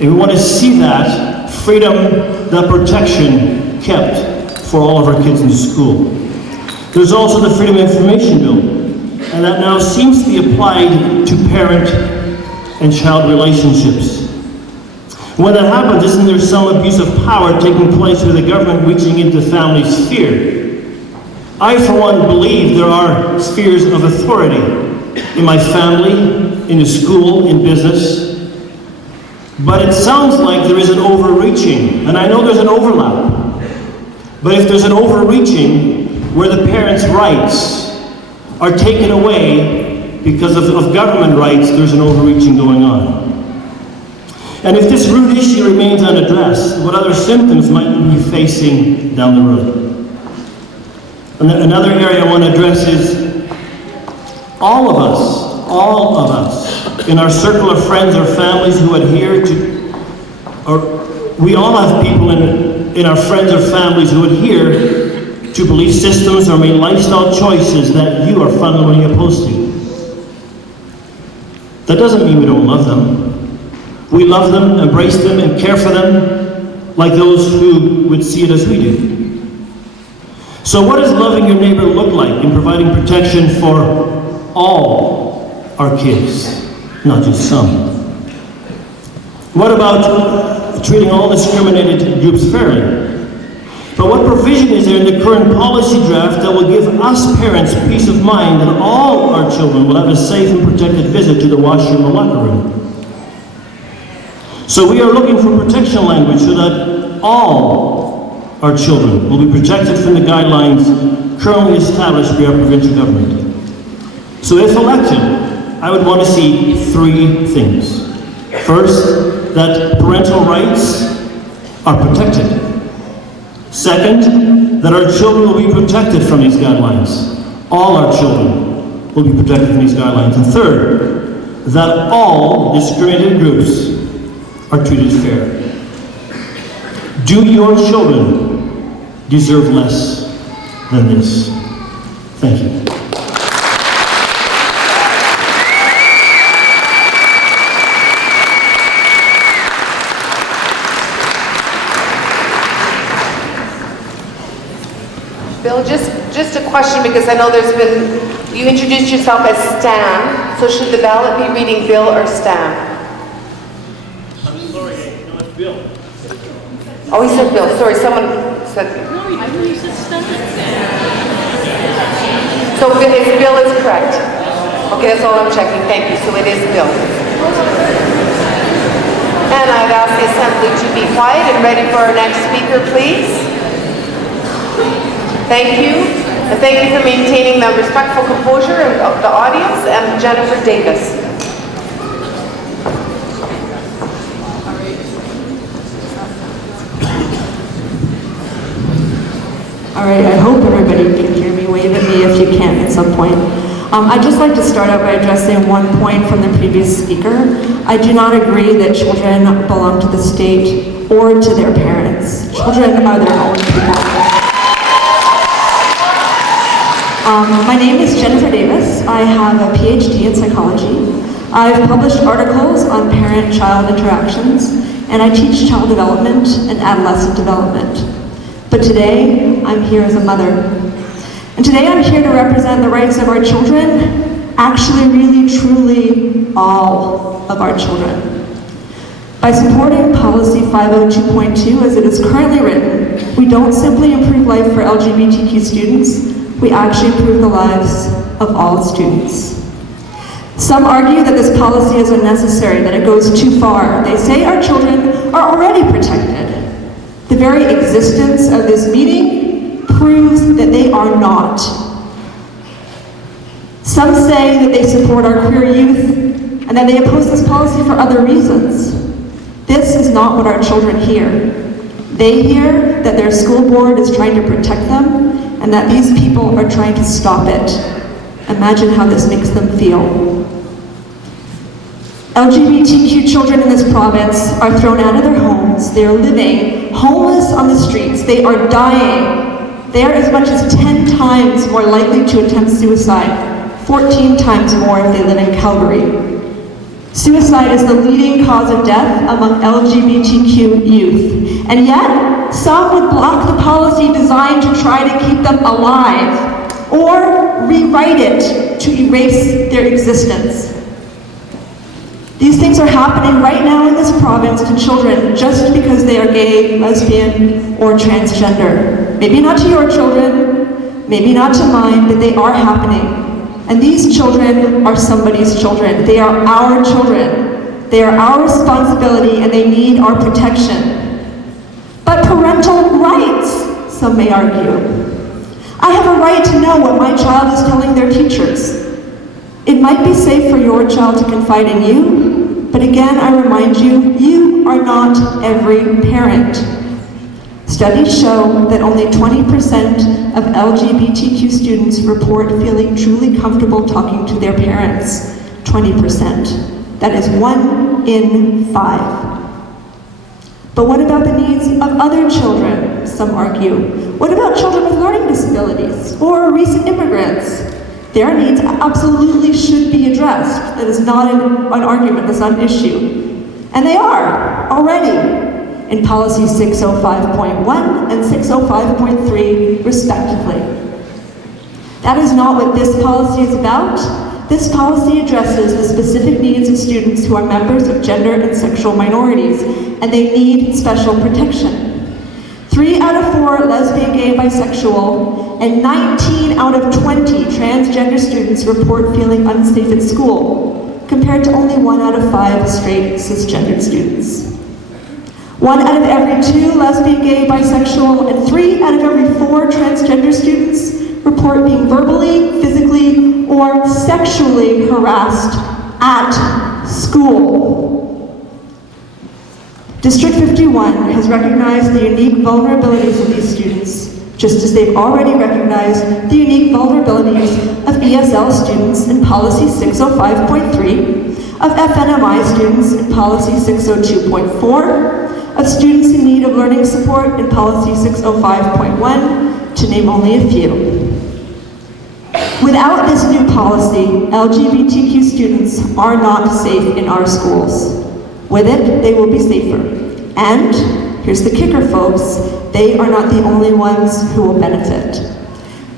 And we want to see that freedom, that protection kept for all of our kids in school. There's also the Freedom of Information Bill, and that now seems to be applied to parent and child relationships. When that happens, isn't there some abuse of power taking place with the government reaching into the family sphere? I, for one, believe there are spheres of authority in my family, in the school, in business. But it sounds like there is an overreaching, and I know there's an overlap. But if there's an overreaching where the parents' rights are taken away because of government rights, there's an overreaching going on. And if this root issue remains unaddressed, what other symptoms might we be facing down the road? And another area I want to address is all of us, in our circle of friends or families who adhere to, or we all have people in our friends or families who adhere to belief systems or make lifestyle choices that you are fundamentally opposed to. That doesn't mean we don't love them. We love them, embrace them, and care for them like those who would see it as we do. So what does loving your neighbor look like in providing protection for all our kids, not just some? What about treating all discriminated groups fairly? But what provision is there in the current policy draft that will give us parents peace of mind that all our children will have a safe and protected visit to the washroom or locker room? So we are looking for protection language so that all our children will be protected from the guidelines currently established by our provincial government. So if elected, I would want to see three things. First, that parental rights are protected. Second, that our children will be protected from these guidelines. All our children will be protected from these guidelines. And third, that all discriminated groups are treated fair. Do your children deserve less than this? Thank you. Bill, just a question, because I know there's been, you introduced yourself as Stan, so should the ballot be reading Bill or Stan? I'm sorry, no, it's Bill. Oh, he said Bill, sorry, someone said. No, I believe it's done. So Bill is correct? Okay, that's all I'm checking, thank you, so it is Bill. And I'd ask the assembly to be quiet and ready for our next speaker, please. Thank you, and thank you for maintaining the respectful composure of the audience, and Jennifer Davis. All right, I hope everybody can hear me. Wave at me if you can at some point. I'd just like to start out by addressing one point from the previous speaker. I do not agree that children belong to the state or to their parents. Children are their own people. My name is Jennifer Davis. I have a PhD in psychology. I've published articles on parent-child interactions, and I teach child development and adolescent development. But today, I'm here as a mother. And today I'm here to represent the rights of our children actually really truly all of our children. By supporting Policy 502.2 as it is currently written, we don't simply improve life for LGBTQ students, we actually improve the lives of all students. Some argue that this policy is unnecessary, that it goes too far. They say our children are already protected. The very existence of this meeting proves that they are not. Some say that they support our queer youth and that they oppose this policy for other reasons. This is not what our children hear. They hear that their school board is trying to protect them and that these people are trying to stop it. Imagine how this makes them feel. LGBTQ children in this province are thrown out of their homes. They are living homeless on the streets. They are dying. They are as much as 10 times more likely to attempt suicide, 14 times more if they live in Calgary. Suicide is the leading cause of death among LGBTQ youth. And yet, some would block the policy designed to try to keep them alive, or rewrite it to erase their existence. These things are happening right now in this province to children just because they are gay, lesbian, or transgender. Maybe not to your children, maybe not to mine, but they are happening. And these children are somebody's children. They are our children. They are our responsibility and they need our protection. But parental rights, some may argue. I have a right to know what my child is telling their teachers. It might be safe for your child to confide in you, but again, I remind you, you are not every parent. Studies show that only 20% of LGBTQ students report feeling truly comfortable talking to their parents. 20%. That is 1 in 5. But what about the needs of other children, some argue? What about children with learning disabilities or recent immigrants? Their needs absolutely should be addressed. That is not an argument, that's not an issue. And they are, already, in Policy 605.1 and 605.3, respectively. That is not what this policy is about. This policy addresses the specific needs of students who are members of gender and sexual minorities, and they need special protection. 3 out of 4 lesbian, gay, bisexual, and 19 out of 20 transgender students report feeling unsafe at school, compared to only 1 out of 5 straight cisgendered students. 1 out of every 2 lesbian, gay, bisexual, and 3 out of every 4 transgender students report being verbally, physically, or sexually harassed at school. District 51 has recognized the unique vulnerabilities of these students, just as they've already recognized the unique vulnerabilities of ESL students in Policy 605.3, of FNMI students in Policy 602.4, of students in need of learning support in Policy 605.1, to name only a few. Without this new policy, LGBTQ students are not safe in our schools. With it, they will be safer. And, here's the kicker, folks, they are not the only ones who will benefit.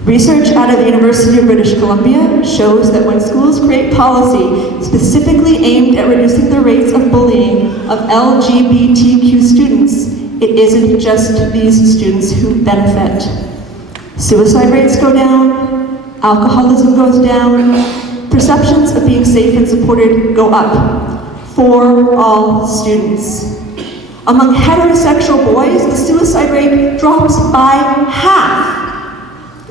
Research out of the University of British Columbia shows that when schools create policy specifically aimed at reducing the rates of bullying of LGBTQ students, it isn't just these students who benefit. Suicide rates go down, alcoholism goes down, perceptions of being safe and supported go up for all students. Among heterosexual boys, the suicide rate drops by half.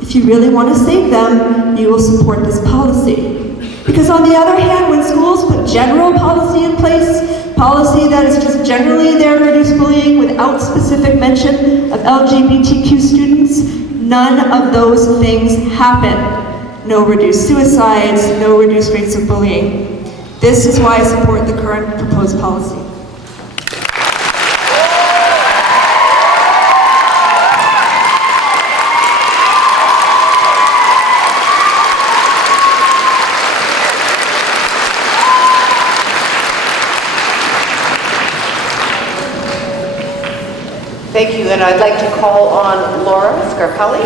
If you really want to save them, you will support this policy. Because on the other hand, when schools put general policy in place, policy that is just generally there to reduce bullying without specific mention of LGBTQ students, none of those things happen. No reduced suicides, no reduced rates of bullying. This is why I support the current proposed policy. Thank you, and I'd like to call on Laura Scarpelli.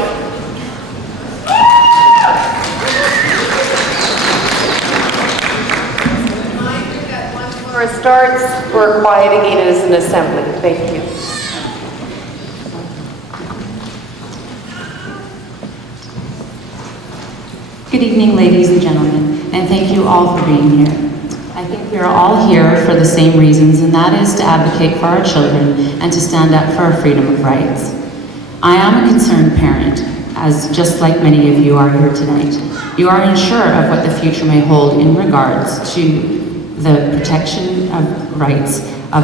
For a start, we're quiet again as an assembly. Thank you. Good evening, ladies and gentlemen, and thank you all for being here. I think we are all here for the same reasons, and that is to advocate for our children and to stand up for our freedom of rights. I am a concerned parent, as just like many of you are here tonight. You are unsure of what the future may hold in regards to the protection of rights of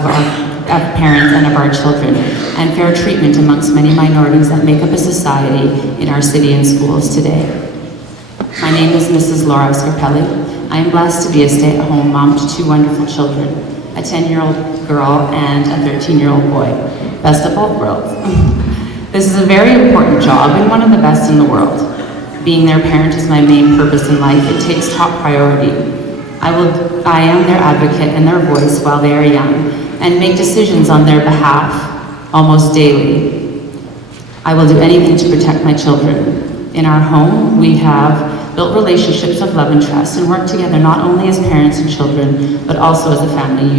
parents and of our children, and fair treatment amongst many minorities that make up a society in our city and schools today. My name is Mrs. Laura Scarpelli. I am blessed to be a stay-at-home mom to two wonderful children, a 10-year-old girl and a 13-year-old boy. Best of both worlds. This is a very important job and one of the best in the world. Being their parent is my main purpose in life. It takes top priority. I am their advocate and their voice while they are young, and make decisions on their behalf almost daily. I will do anything to protect my children. In our home, we have built relationships of love and trust and work together not only as parents and children, but also as a family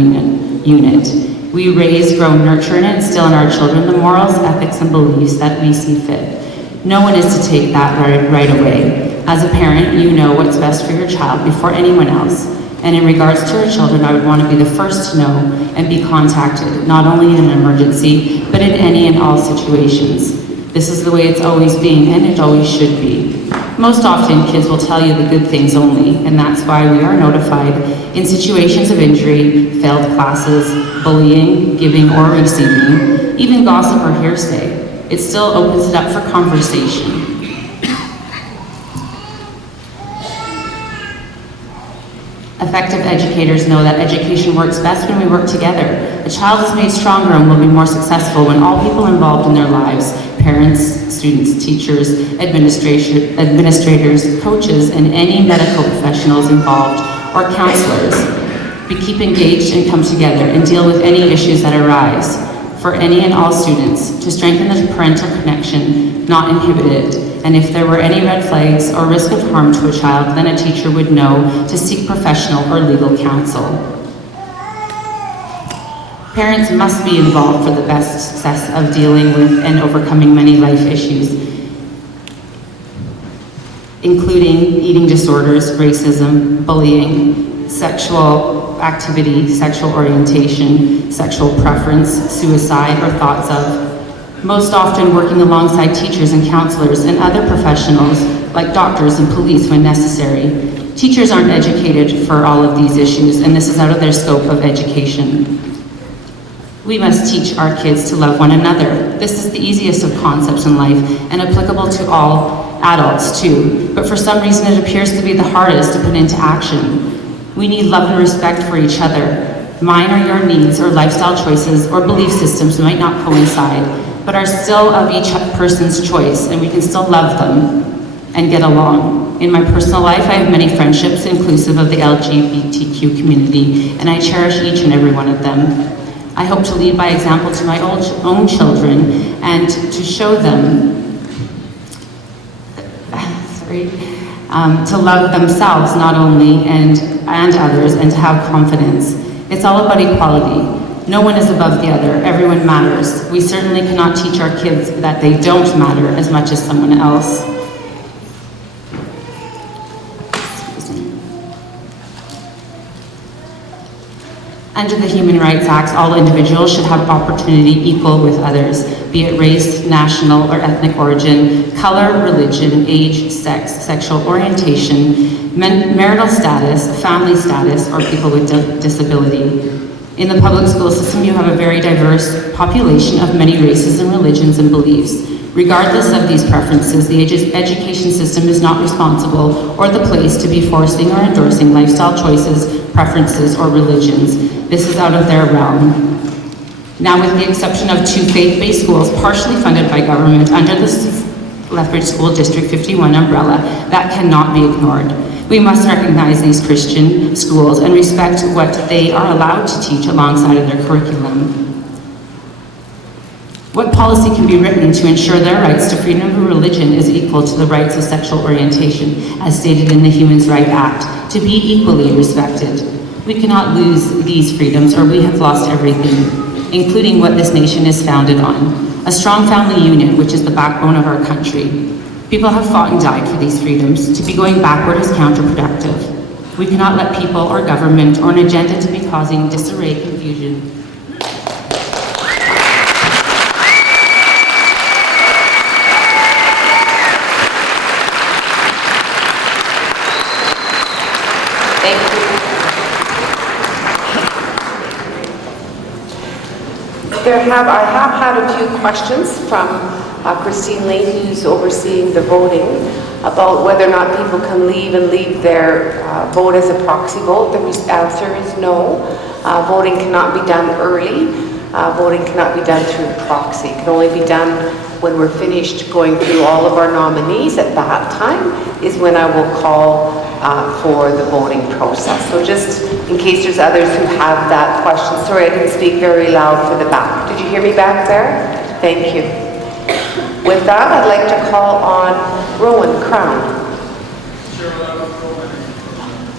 unit. We raise, grow, nurture, and instill in our children the morals, ethics, and beliefs that we see fit. No one is to take that right away. As a parent, you know what's best for your child before anyone else. And in regards to our children, I would want to be the first to know and be contacted, not only in an emergency, but in any and all situations. This is the way it's always been, and it always should be. Most often, kids will tell you the good things only, and that's why we are notified in situations of injury, failed classes, bullying, giving or receiving, even gossip or hearsay. It still opens it up for conversation. Effective educators know that education works best when we work together. A child is made stronger and will be more successful when all people involved in their lives, parents, students, teachers, administrators, coaches, and any medical professionals involved, or counselors, we keep engaged and come together and deal with any issues that arise for any and all students to strengthen the parental connection, not inhibit it. And if there were any red flags or risk of harm to a child, then a teacher would know to seek professional or legal counsel. Parents must be involved for the best success of dealing with and overcoming many life issues, including eating disorders, racism, bullying, sexual activity, sexual orientation, sexual preference, suicide, or thoughts of. Most often working alongside teachers and counselors and other professionals like doctors and police when necessary. Teachers aren't educated for all of these issues, and this is out of their scope of education. We must teach our kids to love one another. This is the easiest of concepts in life and applicable to all adults too, but for some reason it appears to be the hardest to put into action. We need love and respect for each other. Mine or your needs or lifestyle choices or belief systems might not coincide, but are still of each person's choice, and we can still love them and get along. In my personal life, I have many friendships inclusive of the LGBTQ community, and I cherish each and every one of them. I hope to lead by example to my own children and to show them, to love themselves not only and others, and to have confidence. It's all about equality. No one is above the other. Everyone matters. We certainly cannot teach our kids that they don't matter as much as someone else. Under the Human Rights Act, all individuals should have opportunity equal with others, be it race, national or ethnic origin, color, religion, age, sex, sexual orientation, marital status, family status, or people with disability. In the public school system, you have a very diverse population of many races and religions and beliefs. Regardless of these preferences, the education system is not responsible or the place to be forcing or endorsing lifestyle choices, preferences, or religions. This is out of their realm. Now, with the exception of 2 faith-based schools partially funded by government under the Lethbridge School District 51 umbrella, that cannot be ignored. We must recognize these Christian schools and respect what they are allowed to teach alongside of their curriculum. What policy can be written to ensure their rights to freedom of religion is equal to the rights of sexual orientation, as stated in the Human Rights Act, to be equally respected? We cannot lose these freedoms, or we have lost everything, including what this nation is founded on. A strong family unit, which is the backbone of our country. People have fought and died for these freedoms. To be going backward is counterproductive. We cannot let people or government or an agenda to be causing disarray, confusion. Thank you. I have had a few questions from Christine Lane, who's overseeing the voting, about whether or not people can leave and leave their vote as a proxy vote. The answer is no. Voting cannot be done early. Voting cannot be done through proxy. It can only be done when we're finished going through all of our nominees. At that time is when I will call for the voting process. So just in case there's others who have that question. Sorry, I didn't speak very loud for the back. Did you hear me back there? Thank you. With that, I'd like to call on Rowan Crown.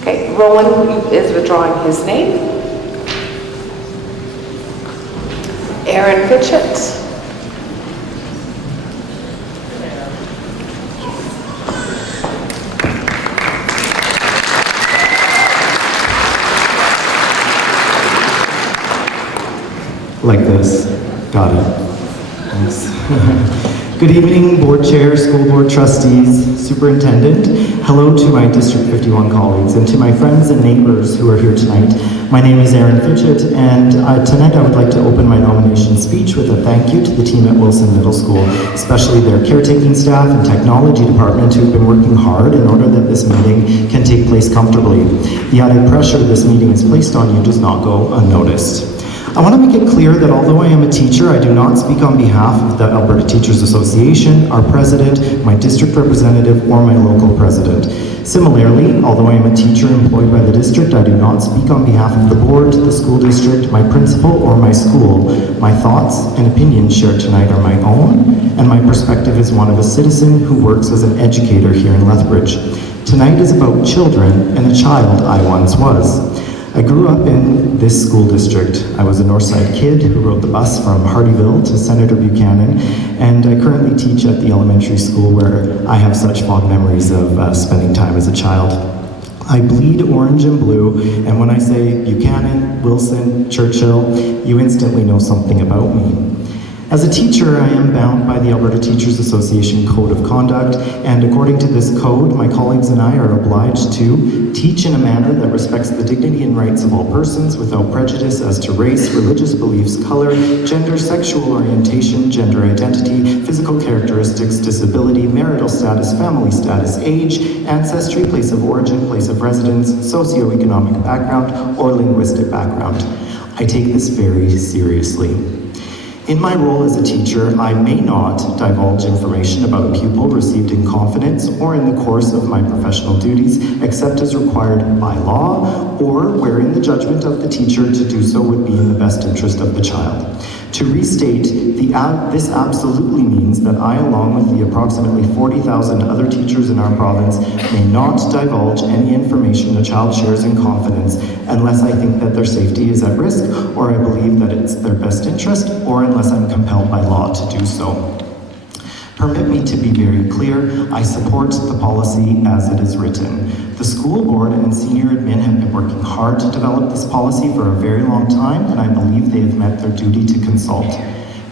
Okay, Rowan is withdrawing his name. Aaron Fitchett. Like this. Got it. Thanks. Good evening, board chair, school board trustees, superintendent. Hello to my District 51 colleagues and to my friends and neighbors who are here tonight. My name is Aaron Fitchett, and tonight I would like to open my nomination speech with a thank you to the team at Wilson Middle School, especially their caretaking staff and technology department who've been working hard in order that this meeting can take place comfortably. The added pressure this meeting has placed on you does not go unnoticed. I want to make it clear that although I am a teacher, I do not speak on behalf of the Alberta Teachers Association, our president, my district representative, or my local president. Similarly, although I am a teacher employed by the district, I do not speak on behalf of the board, the school district, my principal, or my school. My thoughts and opinions shared tonight are my own, and my perspective is one of a citizen who works as an educator here in Lethbridge. Tonight is about children and the child I once was. I grew up in this school district. I was a Northside kid who rode the bus from Hardyville to Senator Buchanan, and I currently teach at the elementary school where I have such fond memories of spending time as a child. I bleed orange and blue, and when I say Buchanan, Wilson, Churchill, you instantly know something about me. As a teacher, I am bound by the Alberta Teachers Association Code of Conduct, and according to this code, my colleagues and I are obliged to teach in a manner that respects the dignity and rights of all persons without prejudice as to race, religious beliefs, color, gender, sexual orientation, gender identity, physical characteristics, disability, marital status, family status, age, ancestry, place of origin, place of residence, socioeconomic background, or linguistic background. I take this very seriously. In my role as a teacher, I may not divulge information about a pupil received in confidence or in the course of my professional duties, except as required by law, or where in the judgment of the teacher to do so would be in the best interest of the child. To restate, this absolutely means that I, along with the approximately 40,000 other teachers in our province, may not divulge any information a child shares in confidence unless I think that their safety is at risk, or I believe that it's their best interest, or unless I'm compelled by law to do so. Permit me to be very clear, I support the policy as it is written. The school board and senior admin have been working hard to develop this policy for a very long time, and I believe they have met their duty to consult.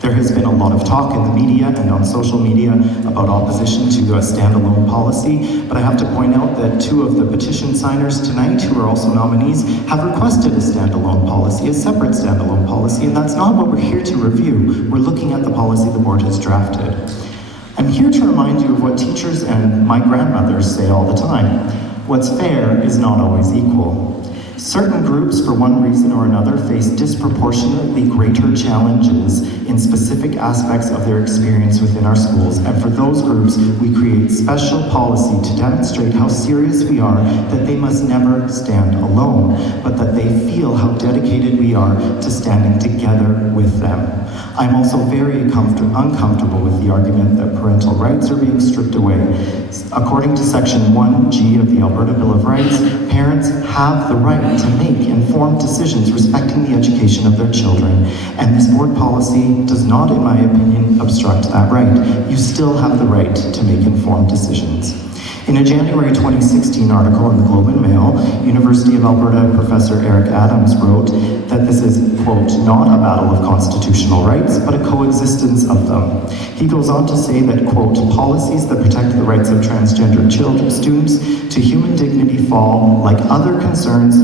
There has been a lot of talk in the media and on social media about opposition to a standalone policy, but I have to point out that two of the petition signers tonight, who are also nominees, have requested a standalone policy, a separate standalone policy, and that's not what we're here to review. We're looking at the policy the board has drafted. I'm here to remind you of what teachers and my grandmothers say all the time. What's fair is not always equal. Certain groups, for one reason or another, face disproportionately greater challenges in specific aspects of their experience within our schools, and for those groups, we create special policy to demonstrate how serious we are that they must never stand alone, but that they feel how dedicated we are to standing together with them. I'm also very uncomfortable with the argument that parental rights are being stripped away. According to Section 1G of the Alberta Bill of Rights, parents have the right to make informed decisions respecting the education of their children, and this board policy does not, in my opinion, obstruct that right. You still have the right to make informed decisions. In a January 2016 article in the Globe and Mail, University of Alberta Professor Eric Adams wrote that this is, quote, not a battle of constitutional rights, but a coexistence of them. He goes on to say that, quote, policies that protect the rights of transgender children, students to human dignity fall, like other concerns,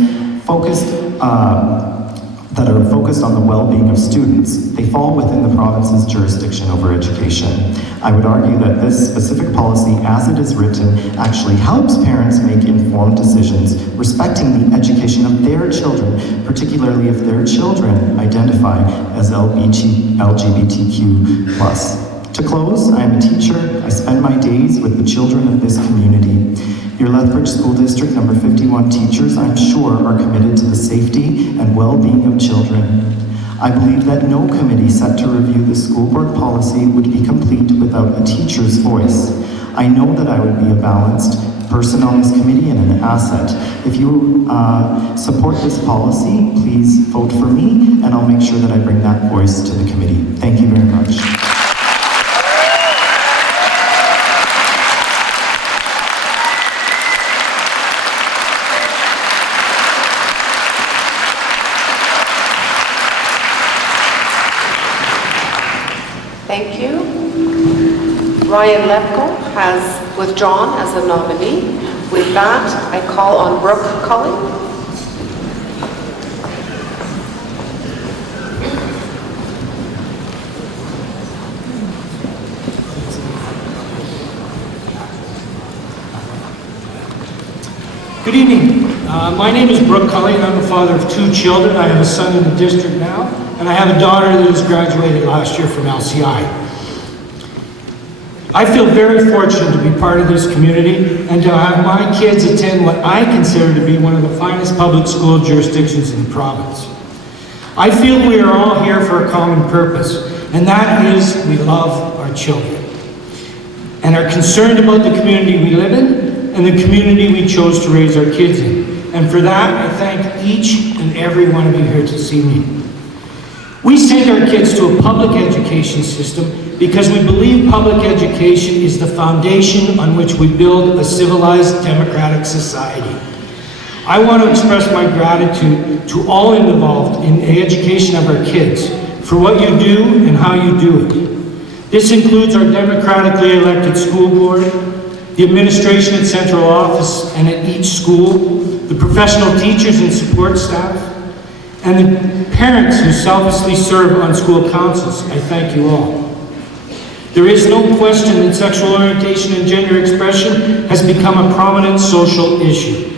that are focused on the well-being of students. They fall within the province's jurisdiction over education. I would argue that this specific policy, as it is written, actually helps parents make informed decisions respecting the education of their children, particularly if their children identify as LGBTQ+. To close, I am a teacher. I spend my days with the children of this community. Your Lethbridge School District No. 51 teachers, I'm sure, are committed to the safety and well-being of children. I believe that no committee set to review the school board policy would be complete without a teacher's voice. I know that I would be a balanced person on this committee and an asset. If you support this policy, please vote for me, and I'll make sure that I bring that voice to the committee. Thank you very much. Thank you. Ryan Lepko has withdrawn as a nominee. With that, I call on Brooke Cully. Good evening. My name is Brooke Cully, and I'm a father of 2 children. I have a son in the district now, and I have a daughter that has graduated last year from LCI. I feel very fortunate to be part of this community and to have my kids attend what I consider to be one of the finest public school jurisdictions in the province. I feel we are all here for a common purpose, and that is we love our children and are concerned about the community we live in and the community we chose to raise our kids in. And for that, I thank each and every one of you here to see me. We send our kids to a public education system because we believe public education is the foundation on which we build a civilized, democratic society. I want to express my gratitude to all involved in the education of our kids for what you do and how you do it. This includes our democratically elected school board, the administration at central office and at each school, the professional teachers and support staff, and the parents who selflessly serve on school councils. I thank you all. There is no question that sexual orientation and gender expression has become a prominent social issue.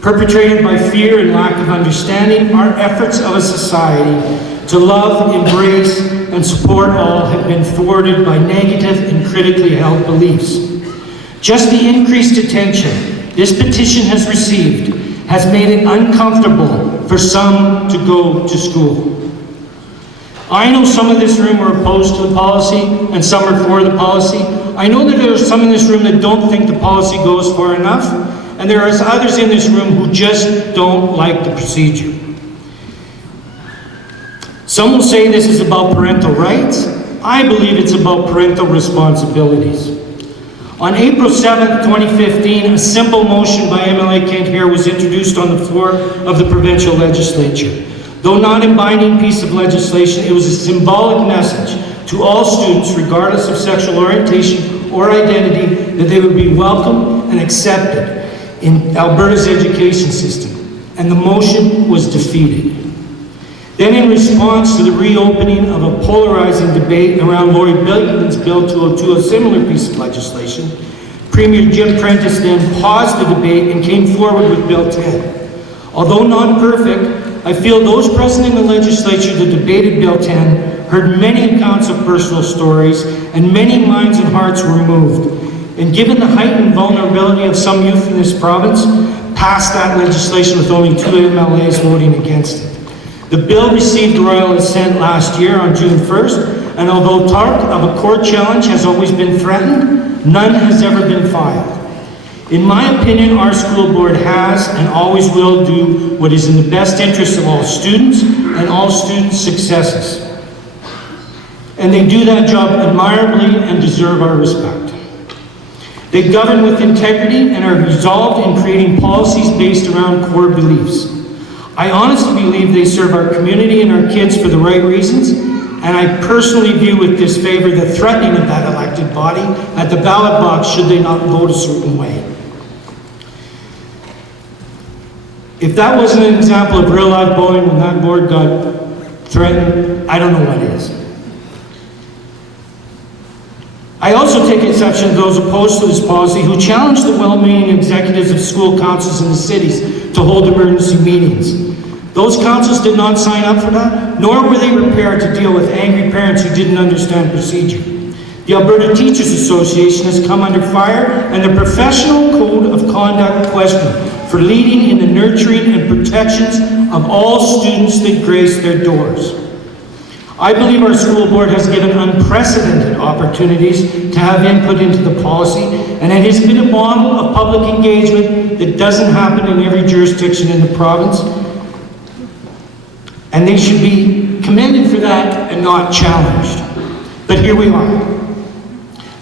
Perpetrated by fear and lack of understanding, our efforts of a society to love, embrace, and support all have been thwarted by negative and critically held beliefs. Just the increased attention this petition has received has made it uncomfortable for some to go to school. I know some in this room are opposed to the policy and some are for the policy. I know that there are some in this room that don't think the policy goes far enough, and there are others in this room who just don't like the procedure. Some will say this is about parental rights. I believe it's about parental responsibilities. On April 7th, 2015, a simple motion by MLA Kent Hare was introduced on the floor of the provincial legislature. Though not a binding piece of legislation, it was a symbolic message to all students, regardless of sexual orientation or identity, that they would be welcome and accepted in Alberta's education system. And the motion was defeated. Then, in response to the reopening of a polarizing debate around Lori Billiken's Bill 202, a similar piece of legislation, Premier Jim Prentice then paused the debate and came forward with Bill 10. Although not perfect, I feel those present in the legislature that debated Bill 10 heard many accounts of personal stories, and many minds and hearts were moved. And given the heightened vulnerability of some youth in this province, passed that legislation with only 2 MLAs voting against it. The bill received royal assent last year on June 1st, and although talk of a court challenge has always been threatened, none has ever been filed. In my opinion, our school board has and always will do what is in the best interest of all students and all students' successes. And they do that job admirably and deserve our respect. They govern with integrity and are resolved in creating policies based around core beliefs. I honestly believe they serve our community and our kids for the right reasons, and I personally view with disfavor the threatening of that elected body at the ballot box should they not vote a certain way. If that wasn't an example of real-life bullying when that board got threatened, I don't know what is. I also take exception to those opposed to this policy who challenge the well-meaning executives of school councils in the cities to hold emergency meetings. Those councils did not sign up for that, nor were they prepared to deal with angry parents who didn't understand procedure. The Alberta Teachers Association has come under fire and the professional code of conduct questioned for leading in the nurturing and protections of all students that grace their doors. I believe our school board has given unprecedented opportunities to have input into the policy, and it has been a model of public engagement that doesn't happen in every jurisdiction in the province. And they should be commended for that and not challenged. But here we are.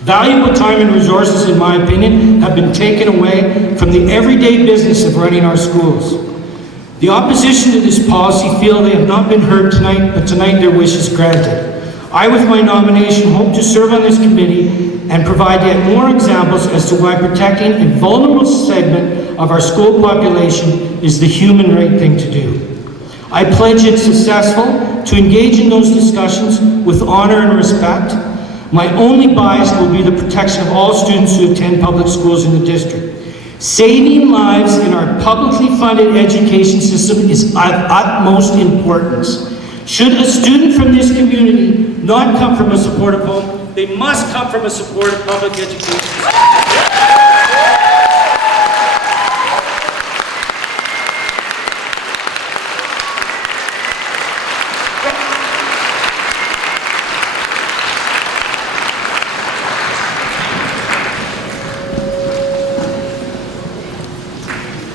Valuable time and resources, in my opinion, have been taken away from the everyday business of running our schools. The opposition to this policy feel they have not been heard tonight, but tonight their wish is granted. I, with my nomination, hope to serve on this committee and provide yet more examples as to why protecting a vulnerable segment of our school population is the human right thing to do. I pledge, if successful, to engage in those discussions with honor and respect. My only bias will be the protection of all students who attend public schools in the district. Saving lives in our publicly funded education system is of utmost importance. Should a student from this community not come from a supportive home, they must come from a supportive public education system.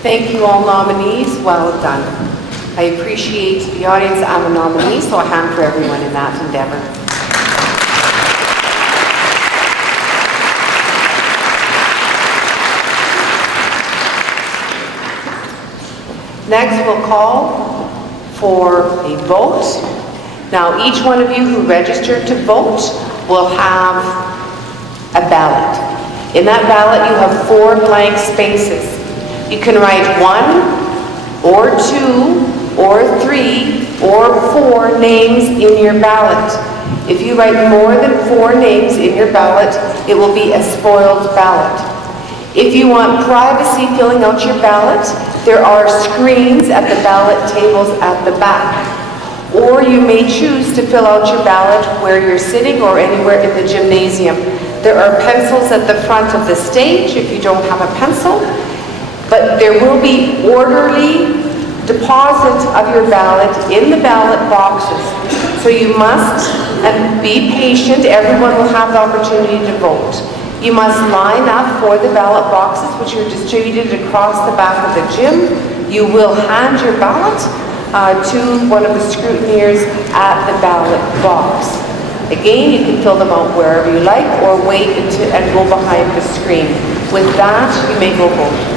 Thank you, all nominees. Well done. I appreciate the audience. I'm a nominee, so a hand for everyone in that endeavor. Next, we'll call for a vote. Now, each one of you who registered to vote will have a ballot. In that ballot, you have 4 blank spaces. You can write 1 or 2 or 3 or 4 names in your ballot. If you write more than 4 names in your ballot, it will be a spoiled ballot. If you want privacy filling out your ballot, there are screens at the ballot tables at the back. Or you may choose to fill out your ballot where you're sitting or anywhere in the gymnasium. There are pencils at the front of the stage if you don't have a pencil. But there will be orderly deposit of your ballot in the ballot boxes. So you must be patient. Everyone will have the opportunity to vote. You must line up for the ballot boxes, which are distributed across the back of the gym. You will hand your ballot to one of the scrutineers at the ballot box. Again, you can fill them out wherever you like or wait and go behind the screen. With that, you may go vote.